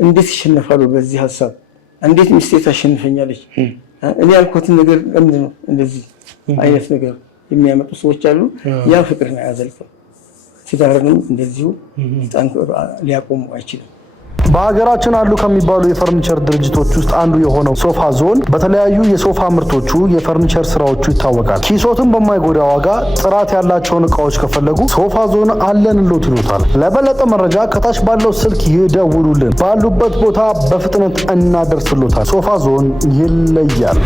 እንዴት ይሸነፋሉ በዚህ ሀሳብ? እንዴት ሚስቴ ታሸንፈኛለች? እኔ ያልኩትን ነገር ለምንድን ነው እንደዚህ አይነት ነገር የሚያመጡ ሰዎች አሉ። ያ ፍቅርን አያዘልቅም። ትዳርንም እንደዚሁ ጠንክሮ ሊያቆሙ አይችልም። በሀገራችን አሉ ከሚባሉ የፈርኒቸር ድርጅቶች ውስጥ አንዱ የሆነው ሶፋ ዞን በተለያዩ የሶፋ ምርቶቹ የፈርኒቸር ስራዎቹ ይታወቃል። ኪሶትን በማይጎዳ ዋጋ ጥራት ያላቸውን እቃዎች ከፈለጉ ሶፋ ዞን አለንሎት ይሉታል። ለበለጠ መረጃ ከታች ባለው ስልክ ይደውሉልን፣ ባሉበት ቦታ በፍጥነት እናደርስሎታል። ሶፋ ዞን ይለያል።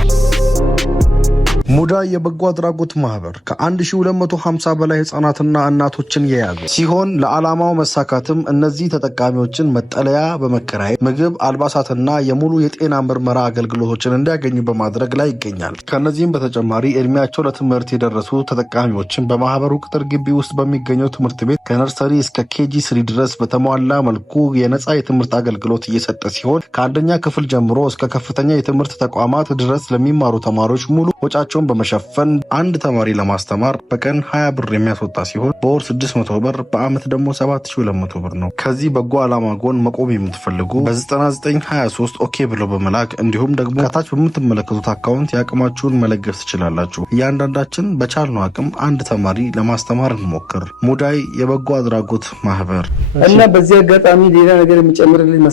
ሙዳይ የበጎ አድራጎት ማህበር ከ1250 በላይ ህጻናትና እናቶችን የያዘ ሲሆን ለዓላማው መሳካትም እነዚህ ተጠቃሚዎችን መጠለያ በመከራየት ምግብ፣ አልባሳትና የሙሉ የጤና ምርመራ አገልግሎቶችን እንዲያገኙ በማድረግ ላይ ይገኛል። ከነዚህም በተጨማሪ እድሜያቸው ለትምህርት የደረሱ ተጠቃሚዎችን በማህበሩ ቅጥር ግቢ ውስጥ በሚገኘው ትምህርት ቤት ከነርሰሪ እስከ ኬጂ 3 ድረስ በተሟላ መልኩ የነጻ የትምህርት አገልግሎት እየሰጠ ሲሆን ከአንደኛ ክፍል ጀምሮ እስከ ከፍተኛ የትምህርት ተቋማት ድረስ ለሚማሩ ተማሪዎች ሙሉ ወጫቸውን በመሸፈን አንድ ተማሪ ለማስተማር በቀን 20 ብር የሚያስወጣ ሲሆን በወር 600 ብር በአመት ደግሞ 7200 ብር ነው። ከዚህ በጎ ዓላማ ጎን መቆም የምትፈልጉ በ9923 ኦኬ ብለው በመላክ እንዲሁም ደግሞ ከታች በምትመለከቱት አካውንት የአቅማችሁን መለገስ ትችላላችሁ። እያንዳንዳችን በቻልነው አቅም አንድ ተማሪ ለማስተማር እንሞክር። ሙዳይ የበጎ አድራጎት ማህበር እና በዚህ አጋጣሚ ሌላ ነገር የሚጨምርልኝ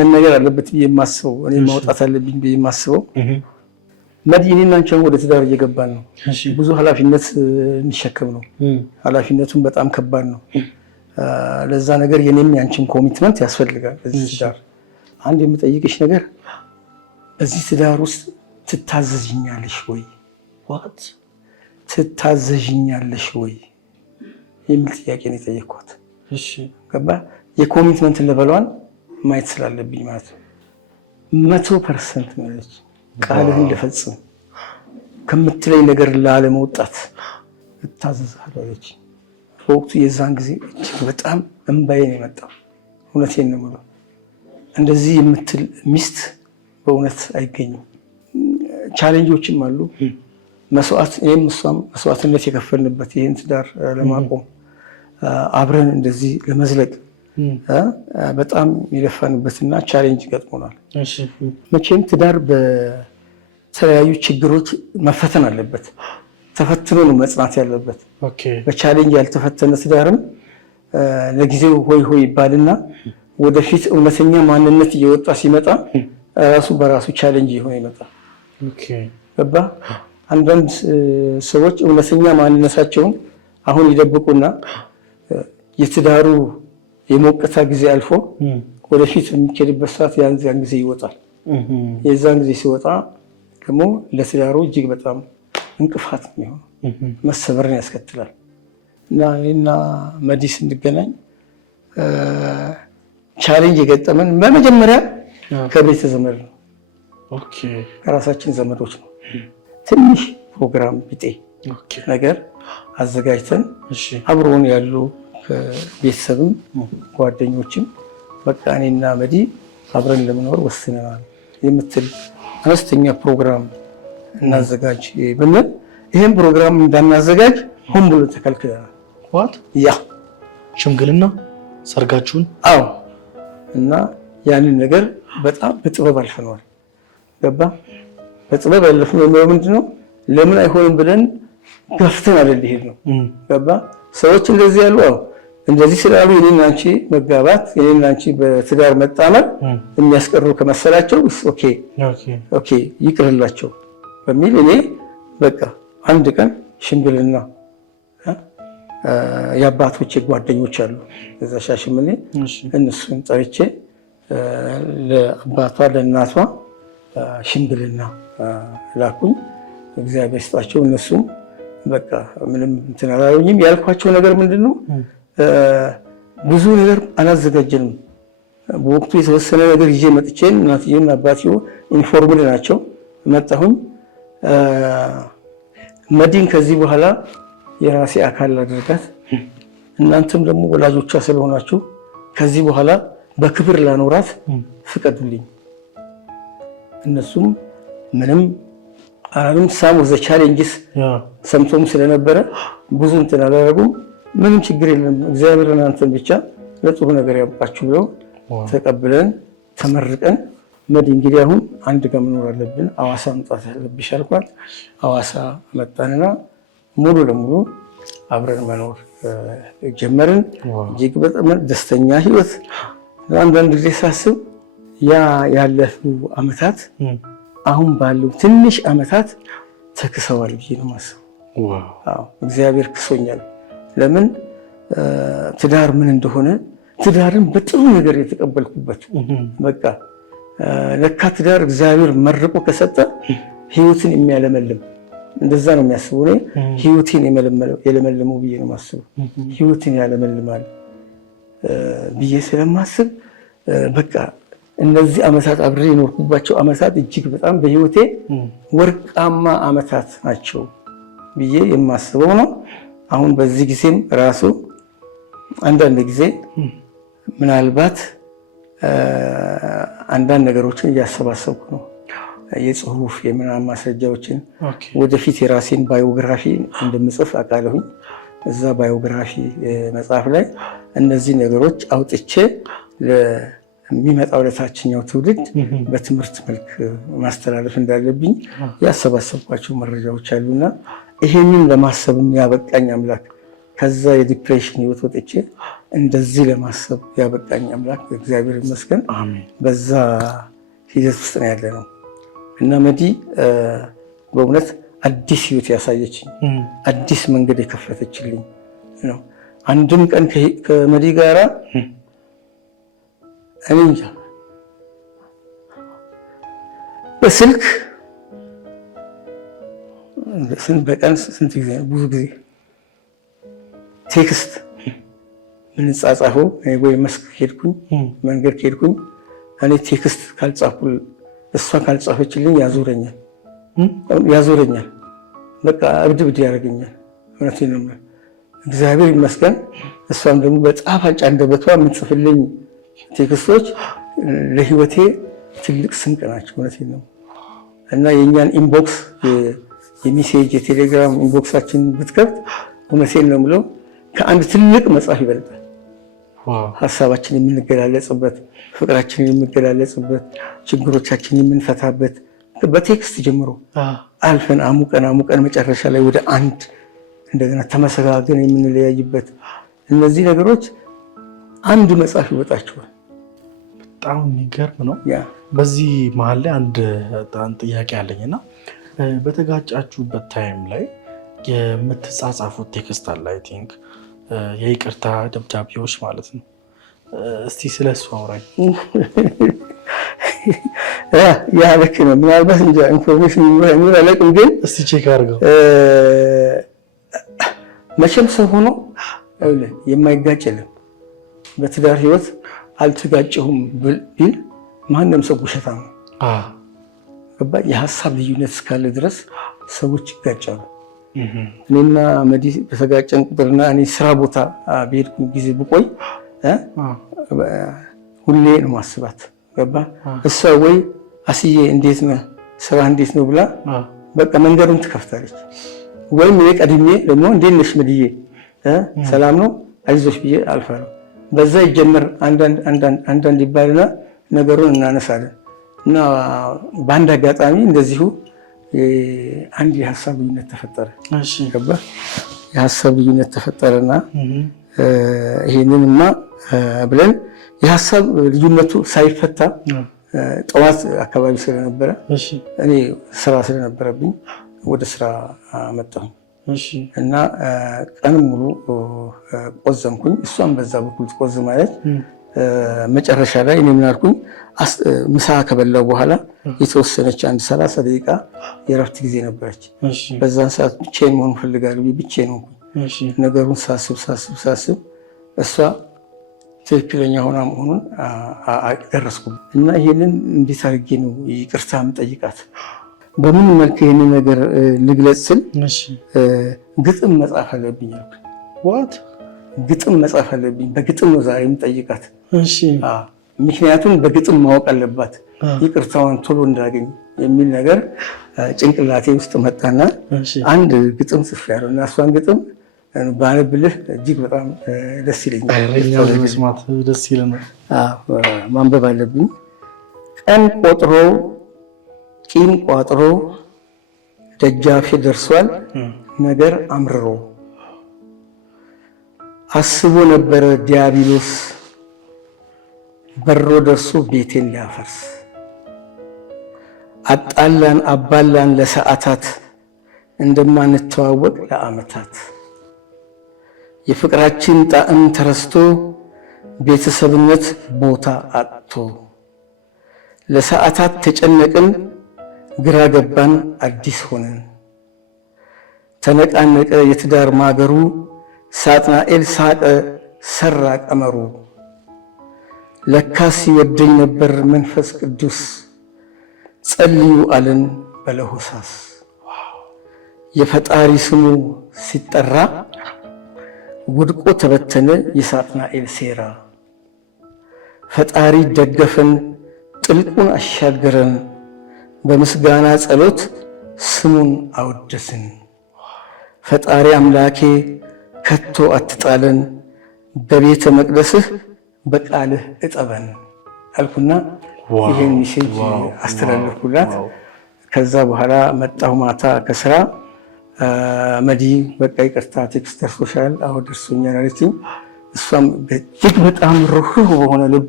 መነገር አለበት ብዬ የማስበው እኔ ማውጣት አለብኝ ብዬ የማስበው መዲኔና አንቺ ወደ ትዳር እየገባን ነው። ብዙ ኃላፊነት እንሸከም ነው። ኃላፊነቱን በጣም ከባድ ነው። ለዛ ነገር የኔም ያንቺን ኮሚትመንት ያስፈልጋል። በዚህ ትዳር አንድ የምጠይቅሽ ነገር በዚህ ትዳር ውስጥ ትታዘዥኛለሽ ወይ? ትታዘዥኛለሽ ወይ የሚል ጥያቄ ነው የጠየኳት። ገባ? የኮሚትመንት ለበሏን ማየት ስላለብኝ ማለት ነው። 100% ነው ያለች። ቃልህን ልፈጽም ከምትለኝ ነገር ላለመውጣት እታዘዝሃለሁ አለች። በወቅቱ የዛን ጊዜ እጅግ በጣም እንባዬ ነው የመጣው። እውነቴን ነው የምለው። እንደዚህ የምትል ሚስት በእውነት አይገኝም። ቻሌንጆችም አሉ፣ እኔም እሷም መስዋዕትነት የከፈልንበት ይህን ትዳር ለማቆም አብረን እንደዚህ ለመዝለቅ በጣም የለፋንበትና ቻሌንጅ ገጥሞናል። መቼም ትዳር በተለያዩ ችግሮች መፈተን አለበት። ተፈትኖ ነው መጽናት ያለበት። በቻሌንጅ ያልተፈተነ ትዳርም ለጊዜው ሆይ ሆይ ይባልና ወደፊት እውነተኛ ማንነት እየወጣ ሲመጣ ራሱ በራሱ ቻሌንጅ የሆነ ይመጣል። ገባ? አንዳንድ ሰዎች እውነተኛ ማንነታቸውን አሁን ይደብቁና የትዳሩ የሞቀታ ጊዜ አልፎ ወደፊት የሚኬድበት ሰዓት ያን ጊዜ ይወጣል። የዛን ጊዜ ሲወጣ ደግሞ ለትዳሩ እጅግ በጣም እንቅፋት የሚሆነው መሰበርን ያስከትላል። እና እኔና መዲ ስንገናኝ ቻሌንጅ የገጠመን በመጀመሪያ ከቤተ ዘመድ ነው። ከራሳችን ዘመዶች ነው። ትንሽ ፕሮግራም ቢጤ ነገር አዘጋጅተን አብሮን ያሉ ቤተሰብም ጓደኞችም በቃ እኔና መዲ አብረን ለመኖር ወስነናል የምትል አነስተኛ ፕሮግራም እናዘጋጅ ብንል ይህን ፕሮግራም እንዳናዘጋጅ ሆን ብሎ ተከልክለናል። ያ ሽምግልና ሰርጋችሁን? አዎ። እና ያንን ነገር በጣም በጥበብ አልፈነዋል። ገባ? በጥበብ ያለፍነው ምንድነው? ለምን አይሆንም ብለን ገፍተን አይደል ይሄድነው። ገባ? ሰዎች እንደዚህ ያሉ እንደዚህ ስላሉ የኔና አንቺ መጋባት የኔና አንቺ በትዳር መጣመር የሚያስቀሩ ከመሰላቸው ኦኬ ይቅርላቸው በሚል እኔ በቃ አንድ ቀን ሽምግልና የአባቶቼ ጓደኞች አሉ እዛ ሻሸመኔ እነሱን ጠርቼ ለአባቷ ለእናቷ ሽምግልና ላኩኝ። እግዚአብሔር ይስጣቸው። እነሱም በቃ ምንም እንትን አላሉኝም። ያልኳቸው ነገር ምንድነው ብዙ ነገር አላዘጋጀንም። በወቅቱ የተወሰነ ነገር ይዤ መጥቼ እናትየውና አባትየው ኢንፎርምድ ናቸው። መጣሁኝ መዲን ከዚህ በኋላ የራሴ አካል አድርጋት፣ እናንተም ደግሞ ወላጆቿ ስለሆናችሁ ከዚህ በኋላ በክብር ላኖራት ፍቀዱልኝ። እነሱም ምንም አሁንም ሳም ወዘ ቻሌንጅስ ሰምቶም ስለነበረ ብዙ እንትን አላደረጉም። ምንም ችግር የለም እግዚአብሔር እናንተን ብቻ ለጥሩ ነገር ያብቃችሁ ብለው ተቀብለን ተመርቀን መዲ እንግዲህ አሁን አንድ ጋር መኖር አለብን፣ አዋሳ መምጣት አለብሽ አልኳት። አዋሳ መጣንና ሙሉ ለሙሉ አብረን መኖር ጀመርን። እጅግ በጣም ደስተኛ ህይወት። አንዳንድ ጊዜ ሳስብ ያ ያለፉ አመታት አሁን ባሉ ትንሽ አመታት ተክሰዋል ብዬ ነው የማስበው። እግዚአብሔር ክሶኛል። ለምን ትዳር ምን እንደሆነ ትዳርን በጥሩ ነገር የተቀበልኩበት በቃ ለካ ትዳር እግዚአብሔር መርቆ ከሰጠ ህይወትን የሚያለመልም እንደዛ ነው የሚያስበው። እኔ ህይወትን የለመለመው ብዬ ነው የማስበው። ህይወትን ያለመልማል ብዬ ስለማስብ በቃ እነዚህ አመታት አብሬ የኖርኩባቸው አመታት እጅግ በጣም በህይወቴ ወርቃማ አመታት ናቸው ብዬ የማስበው ነው። አሁን በዚህ ጊዜም ራሱ አንዳንድ ጊዜ ምናልባት አንዳንድ ነገሮችን እያሰባሰብኩ ነው። የጽሁፍ የምናምን ማስረጃዎችን ወደፊት የራሴን ባዮግራፊ እንደምጽፍ አውቃለሁኝ። እዛ ባዮግራፊ መጽሐፍ ላይ እነዚህ ነገሮች አውጥቼ ለሚመጣው ለታችኛው ትውልድ በትምህርት መልክ ማስተላለፍ እንዳለብኝ ያሰባሰብኳቸው መረጃዎች አሉና ይሄንን ለማሰብም ያበቃኝ አምላክ ከዛ የዲፕሬሽን ህይወት ወጥቼ እንደዚህ ለማሰብ ያበቃኝ አምላክ እግዚአብሔር ይመስገን። በዛ ሂደት ውስጥ ነው ያለ ነው እና መዲ በእውነት አዲስ ህይወት ያሳየችኝ አዲስ መንገድ የከፈተችልኝ ነው። አንድም ቀን ከመዲ ጋራ እኔ እንጃ በስልክ በቀን ስንት ጊዜ ብዙ ጊዜ ቴክስት ምንጻጻፈው ወይ መስክ ሄድኩኝ መንገድ ሄድኩኝ እኔ ቴክስት ካልጻፍኩ እሷ ካልጻፈችልኝ ያዞረኛል በቃ እብድ ያደርገኛል። እውነቴን ነው። እግዚአብሔር ይመስገን እሷም ደግሞ በጣፋጭ አንደበቷ የምትጽፍልኝ ቴክስቶች ለህይወቴ ትልቅ ስንቅ ናቸው። እውነቴን ነው። እና የእኛን ኢንቦክስ የሜሴጅ የቴሌግራም ኢንቦክሳችን ብትከፍት እውነቴን ነው የምለው ከአንድ ትልቅ መጽሐፍ ይበልጣል። ሀሳባችን የምንገላለጽበት፣ ፍቅራችንን የምንገላለጽበት፣ ችግሮቻችን የምንፈታበት በቴክስት ጀምሮ አልፈን አሙቀን መጨረሻ ላይ ወደ አንድ እንደገና ተመሰጋገን የምንለያይበት እነዚህ ነገሮች አንድ መጽሐፍ ይወጣቸዋል። በጣም የሚገርም ነው። በዚህ መሀል ላይ አንድ ጥያቄ አለኝና በተጋጫችሁበት ታይም ላይ የምትጻጻፉት ቴክስት አለ አይ ቲንክ የይቅርታ ደብዳቤዎች ማለት ነው። እስቲ ስለ እሱ አውራኝ። ያ ልክ ነው። ምናልባት እንጃ ኢንፎርሜሽን ይኖር አላውቅም፣ ግን እስቲ ቼክ አድርገው። መቼም ሰው ሆኖ የማይጋጭ የለም። በትዳር ህይወት አልተጋጨሁም ቢል ማንም ሰው ውሸታም ነው። የሀሳብ ልዩነት እስካለ ድረስ ሰዎች ይጋጫሉ። እኔና መዲ በተጋጨን ቁጥርና እኔ ስራ ቦታ በሄድኩ ጊዜ ብቆይ ሁሌ ነው ማስባት። ገባ እሷ ወይ አስዬ እንዴት ነህ ስራ እንዴት ነው ብላ በቃ መንገዱን ትከፍታለች። ወይም እኔ ቀድሜ ደግሞ እንዴት ነሽ መድዬ ሰላም ነው አይዞሽ ብዬ አልፋለሁ። በዛ ይጀምር አንዳንድ ይባልና ነገሩን እናነሳለን እና በአንድ አጋጣሚ እንደዚሁ አንድ የሀሳብ ልዩነት ተፈጠረ። ገባ የሀሳብ ልዩነት ተፈጠረና ይሄንንማ ብለን የሀሳብ ልዩነቱ ሳይፈታ ጠዋት አካባቢ ስለነበረ እኔ ስራ ስለነበረብኝ ወደ ስራ መጣሁ እና ቀን ሙሉ ቆዘምኩኝ። እሷም በዛ በኩል ቆዝም ማለት መጨረሻ ላይ እኔ ምን አልኩኝ፣ ምሳ ከበላው በኋላ የተወሰነች አንድ 30 ደቂቃ የረፍት ጊዜ ነበረች። በዛን ሰዓት ብቻዬን መሆን ፈልጋለሁ። ብቻዬን ሆንኩኝ። ነገሩን ሳስብ እሷ ትክክለኛ ሆና መሆኑን ደረስኩ እና ይሄንን እንዴት አድርጌ ነው ይቅርታ የምጠይቃት? በምን መልክ ይሄንን ነገር ልግለጽ ስል ግጥም መጻፍ አለብኝ አልኩኝ። ግጥም መጻፍ አለብኝ። በግጥም ነው ዛሬ የምጠይቃት። ምክንያቱም በግጥም ማወቅ አለባት ይቅርታዋን ቶሎ እንዳገኝ የሚል ነገር ጭንቅላቴ ውስጥ መጣና አንድ ግጥም ጽፌያለሁ እና እሷን ግጥም ባነብልህ እጅግ በጣም ደስ ይለኛል። መስማት ደስ ይለናል። ማንበብ አለብኝ። ቀን ቆጥሮ ቂም ቋጥሮ ደጃፌ ደርሷል ነገር አምርሮ አስቦ ነበረ ዲያብሎስ በሮ ደርሶ ቤቴን ሊያፈርስ አጣላን አባላን ለሰዓታት እንደማንተዋወቅ ለዓመታት የፍቅራችን ጣዕም ተረስቶ ቤተሰብነት ቦታ አጥቶ ለሰዓታት ተጨነቅን ግራ ገባን አዲስ ሆነን ተነቃነቀ የትዳር ማገሩ ሳጥናኤል ሳቀ ሰራ ቀመሩ ለካስ ይወደኝ ነበር መንፈስ ቅዱስ ጸልዩ አለን በለሆሳስ የፈጣሪ ስሙ ሲጠራ ውድቆ ተበተነ የሳጥናኤል ሴራ ፈጣሪ ደገፈን ጥልቁን አሻገረን በምስጋና ጸሎት ስሙን አወደስን ፈጣሪ አምላኬ ከቶ አትጣለን በቤተ መቅደስህ በቃልህ እጠበን አልኩና ይሄን ሜሴጅ አስተላለፍኩላት። ከዛ በኋላ መጣሁ ማታ ከስራ መዲ በቃ ይቅርታ ቴክስት ደርሶሻል? አዎ ደርሶኛል አለችኝ። እሷም እጅግ በጣም ሩህሩህ በሆነ ልብ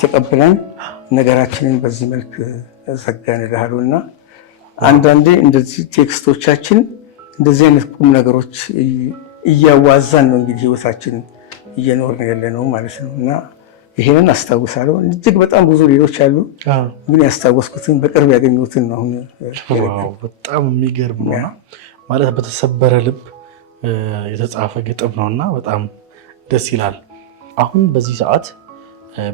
ተቀብለን ነገራችንን በዚህ መልክ ዘጋን እልሃለሁና አንዳንዴ እንደዚህ ቴክስቶቻችን እንደዚህ አይነት ቁም ነገሮች እያዋዛን ነው እንግዲህ ህይወታችን እየኖርን ያለ ነው ማለት ነው። እና ይሄንን አስታውሳለሁ። እጅግ በጣም ብዙ ሌሎች አሉ፣ ግን ያስታወስኩትን በቅርብ ያገኘሁትን ነው። አሁን በጣም የሚገርም ነው ማለት በተሰበረ ልብ የተጻፈ ግጥም ነውና በጣም ደስ ይላል። አሁን በዚህ ሰዓት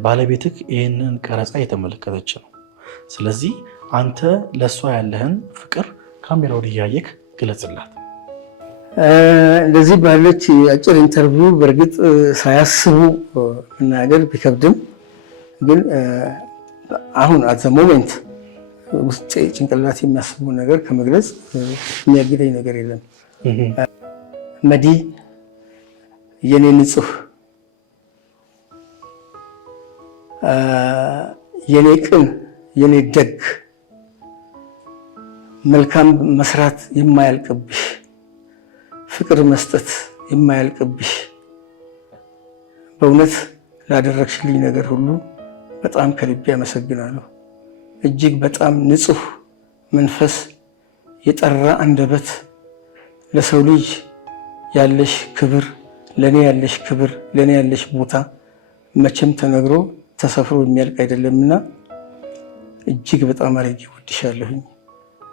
ባለቤትህ ይህንን ቀረጻ የተመለከተች ነው። ስለዚህ አንተ ለእሷ ያለህን ፍቅር ካሜራውን እያየክ ግለጽላት። እንደዚህ ባለች አጭር ኢንተርቪው በእርግጥ ሳያስቡ መናገር ቢከብድም ግን አሁን አት ዘ ሞሜንት ውስጤ ጭንቅላት የሚያስበው ነገር ከመግለጽ የሚያግደኝ ነገር የለም። መዲ የኔ ንጹህ፣ የኔ ቅን፣ የኔ ደግ፣ መልካም መስራት የማያልቅብሽ፣ ፍቅር መስጠት የማያልቅብሽ፣ በእውነት ላደረግሽልኝ ነገር ሁሉ በጣም ከልቤ አመሰግናለሁ። እጅግ በጣም ንጹህ መንፈስ፣ የጠራ አንደበት፣ ለሰው ልጅ ያለሽ ክብር፣ ለኔ ያለሽ ክብር፣ ለኔ ያለሽ ቦታ መቼም ተነግሮ ተሰፍሮ የሚያልቅ አይደለምና እጅግ በጣም አድርጌ እወድሻለሁኝ።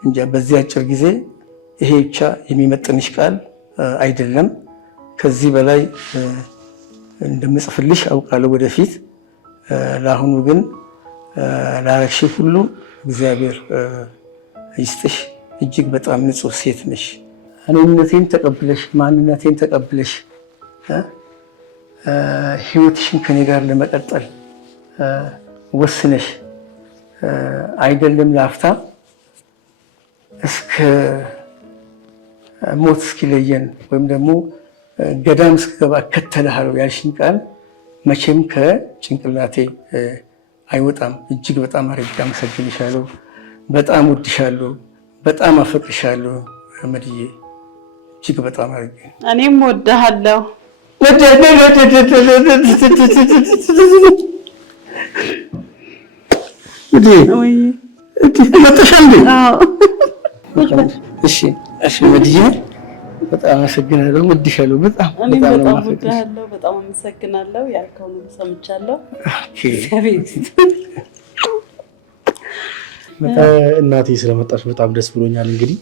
እንጃ በዚህ አጭር ጊዜ ይሄ ብቻ የሚመጥንሽ ቃል አይደለም። ከዚህ በላይ እንደምጽፍልሽ አውቃለሁ ወደፊት። ለአሁኑ ግን ላረግሽ ሁሉ እግዚአብሔር ይስጥሽ። እጅግ በጣም ንጹህ ሴት ነሽ። እኔነቴን ተቀብለሽ ማንነቴን ተቀብለሽ ህይወትሽን ከኔ ጋር ለመቀጠል ወስነሽ አይደለም ለአፍታ እስከ ሞት እስኪለየን ወይም ደግሞ ገዳም እስክገባ እከተልሃለሁ ያልሽኝ ቃል መቼም ከጭንቅላቴ አይወጣም። እጅግ በጣም አድርጌ አመሰግንሻለሁ። በጣም ወድሻለሁ። በጣም አፈቅርሻለሁ መድዬ፣ እጅግ በጣም አድርጌ። እኔም ወድሃለሁ። እሺ መድዬ፣ በጣም አመሰግናለሁ። ወድሻለሁ። በጣም ወድሃለሁ። በጣም አመሰግናለሁ። ያልከውን ሰምቻለሁ። እናቴ ስለመጣሽ በጣም ደስ ብሎኛል። እንግዲህ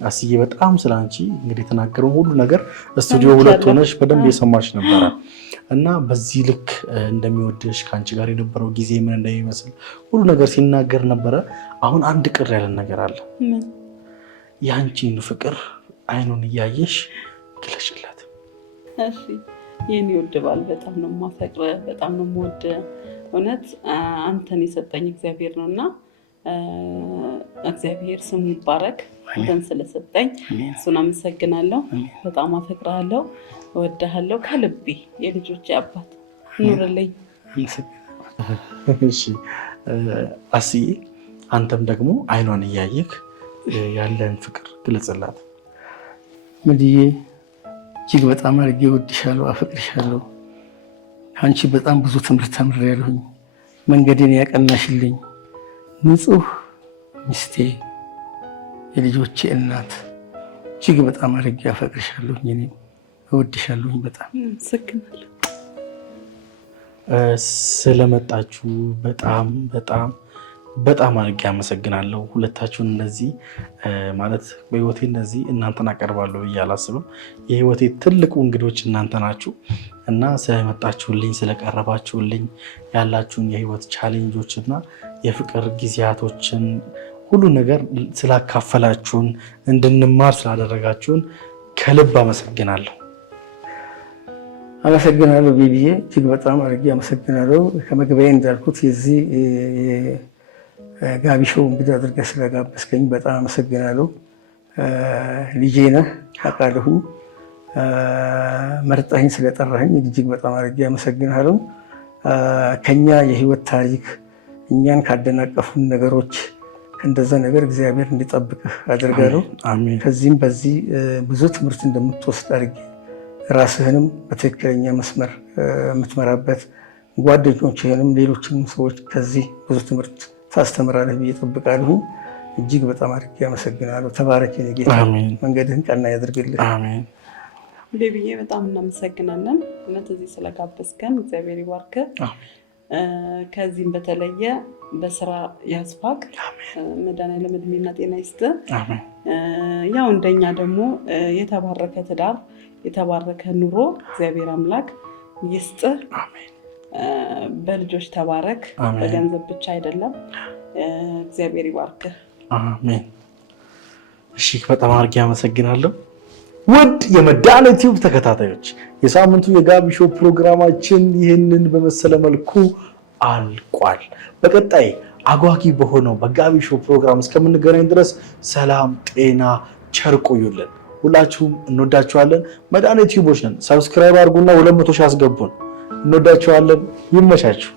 አስዬ በጣም ስላንቺ እንግዲህ የተናገረው ሁሉ ነገር ስቱዲዮ ሁለት ሆነሽ በደንብ የሰማሽ ነበረ እና በዚህ ልክ እንደሚወድሽ ከአንቺ ጋር የነበረው ጊዜ ምን እንደሚመስል ሁሉ ነገር ሲናገር ነበረ። አሁን አንድ ቅር ያለን ነገር አለ። የአንቺን ፍቅር አይኑን እያየሽ ግለጭላት። እሺ የኔ ውድ ባል፣ በጣም ነው የማፈቅርህ፣ በጣም ነው የምወድህ። እውነት አንተን የሰጠኝ እግዚአብሔር ነው እና እግዚአብሔር ስሙ ይባረክ። አንተን ስለሰጠኝ እሱን አመሰግናለሁ። በጣም አፈቅርሃለሁ፣ እወድሃለሁ ከልቤ። የልጆቼ አባት ኑርልኝ። እሺ አስዬ፣ አንተም ደግሞ አይኗን እያየክ ያለን ፍቅር ግለጽላት። ምድዬ፣ እጅግ በጣም አድርጌ እወድሻለሁ፣ አፈቅርሻለሁ። አንቺ በጣም ብዙ ትምህርት ተምሬያለሁኝ። መንገዴን ያቀናሽልኝ ንጹህ ሚስቴ፣ የልጆቼ እናት፣ እጅግ በጣም አድርጌ አፈቅርሻለሁኝ። እኔም እወድሻለሁኝ በጣም። አመሰግናለሁ ስለመጣችሁ። በጣም በጣም በጣም አድርጌ አመሰግናለሁ። ሁለታችሁን እነዚህ ማለት በህይወቴ እነዚህ እናንተን አቀርባለሁ ብዬ አላስብም። የህይወቴ ትልቁ እንግዶች እናንተ ናችሁ እና ስለመጣችሁልኝ፣ ስለቀረባችሁልኝ፣ ያላችሁን የህይወት ቻሌንጆች እና የፍቅር ጊዜያቶችን ሁሉ ነገር ስላካፈላችሁን፣ እንድንማር ስላደረጋችሁን ከልብ አመሰግናለሁ። አመሰግናለሁ ቤቢዬ፣ እጅግ በጣም አድርጌ አመሰግናለሁ። ከመግቢያ እንዳልኩት የዚህ ጋቢ ሾው እንግዲህ አድርገህ ስለጋበዝከኝ በጣም አመሰግናለሁ። ልጄ ነህ አውቃለሁኝ። መርጠኸኝ ስለጠራኸኝ እጅግ በጣም አድርጌ አመሰግናለሁ። ከኛ የህይወት ታሪክ እኛን ካደናቀፉን ነገሮች ከእንደዛ ነገር እግዚአብሔር እንዲጠብቅህ አድርጋለሁ። ከዚህም በዚህ ብዙ ትምህርት እንደምትወስድ አድርጌ ራስህንም በትክክለኛ መስመር የምትመራበት ጓደኞችህንም ሌሎችንም ሰዎች ከዚህ ብዙ ትምህርት ታስተምራለህ ብዬ እጠብቃለሁ። እጅግ በጣም አድርጌ አመሰግናለሁ። ተባረክ የኔ ጌታ፣ መንገድህን ቀና ያድርግልህ። አሜን። ቤቢዬ በጣም እናመሰግናለን። እውነት እዚህ ስለጋበዝከን እግዚአብሔር ይባርክ። ከዚህም በተለየ በስራ ያስፋቅ። መድኃኒዓለም ዕድሜና ጤና ይስጥህ። ያው እንደኛ ደግሞ የተባረከ ትዳር የተባረከ ኑሮ እግዚአብሔር አምላክ ይስጥህ። በልጆች ተባረክ። በገንዘብ ብቻ አይደለም። እግዚአብሔር ይባርክህ። አሜን። እሺ፣ በጣም አድርጌ አመሰግናለሁ። ውድ የመድኃኒት ቲዩብ ተከታታዮች የሳምንቱ የጋቢ ሾው ፕሮግራማችን ይህንን በመሰለ መልኩ አልቋል። በቀጣይ አጓጊ በሆነው በጋቢ ሾው ፕሮግራም እስከምንገናኝ ድረስ ሰላም፣ ጤና፣ ቸር ቆዩልን። ሁላችሁም እንወዳችኋለን። መድኃኒት ዩቲዩቦች ነን። ሰብስክራይብ አድርጉና 200 ሺህ አስገቡን። እንወዳችኋለን። ይመቻችሁ።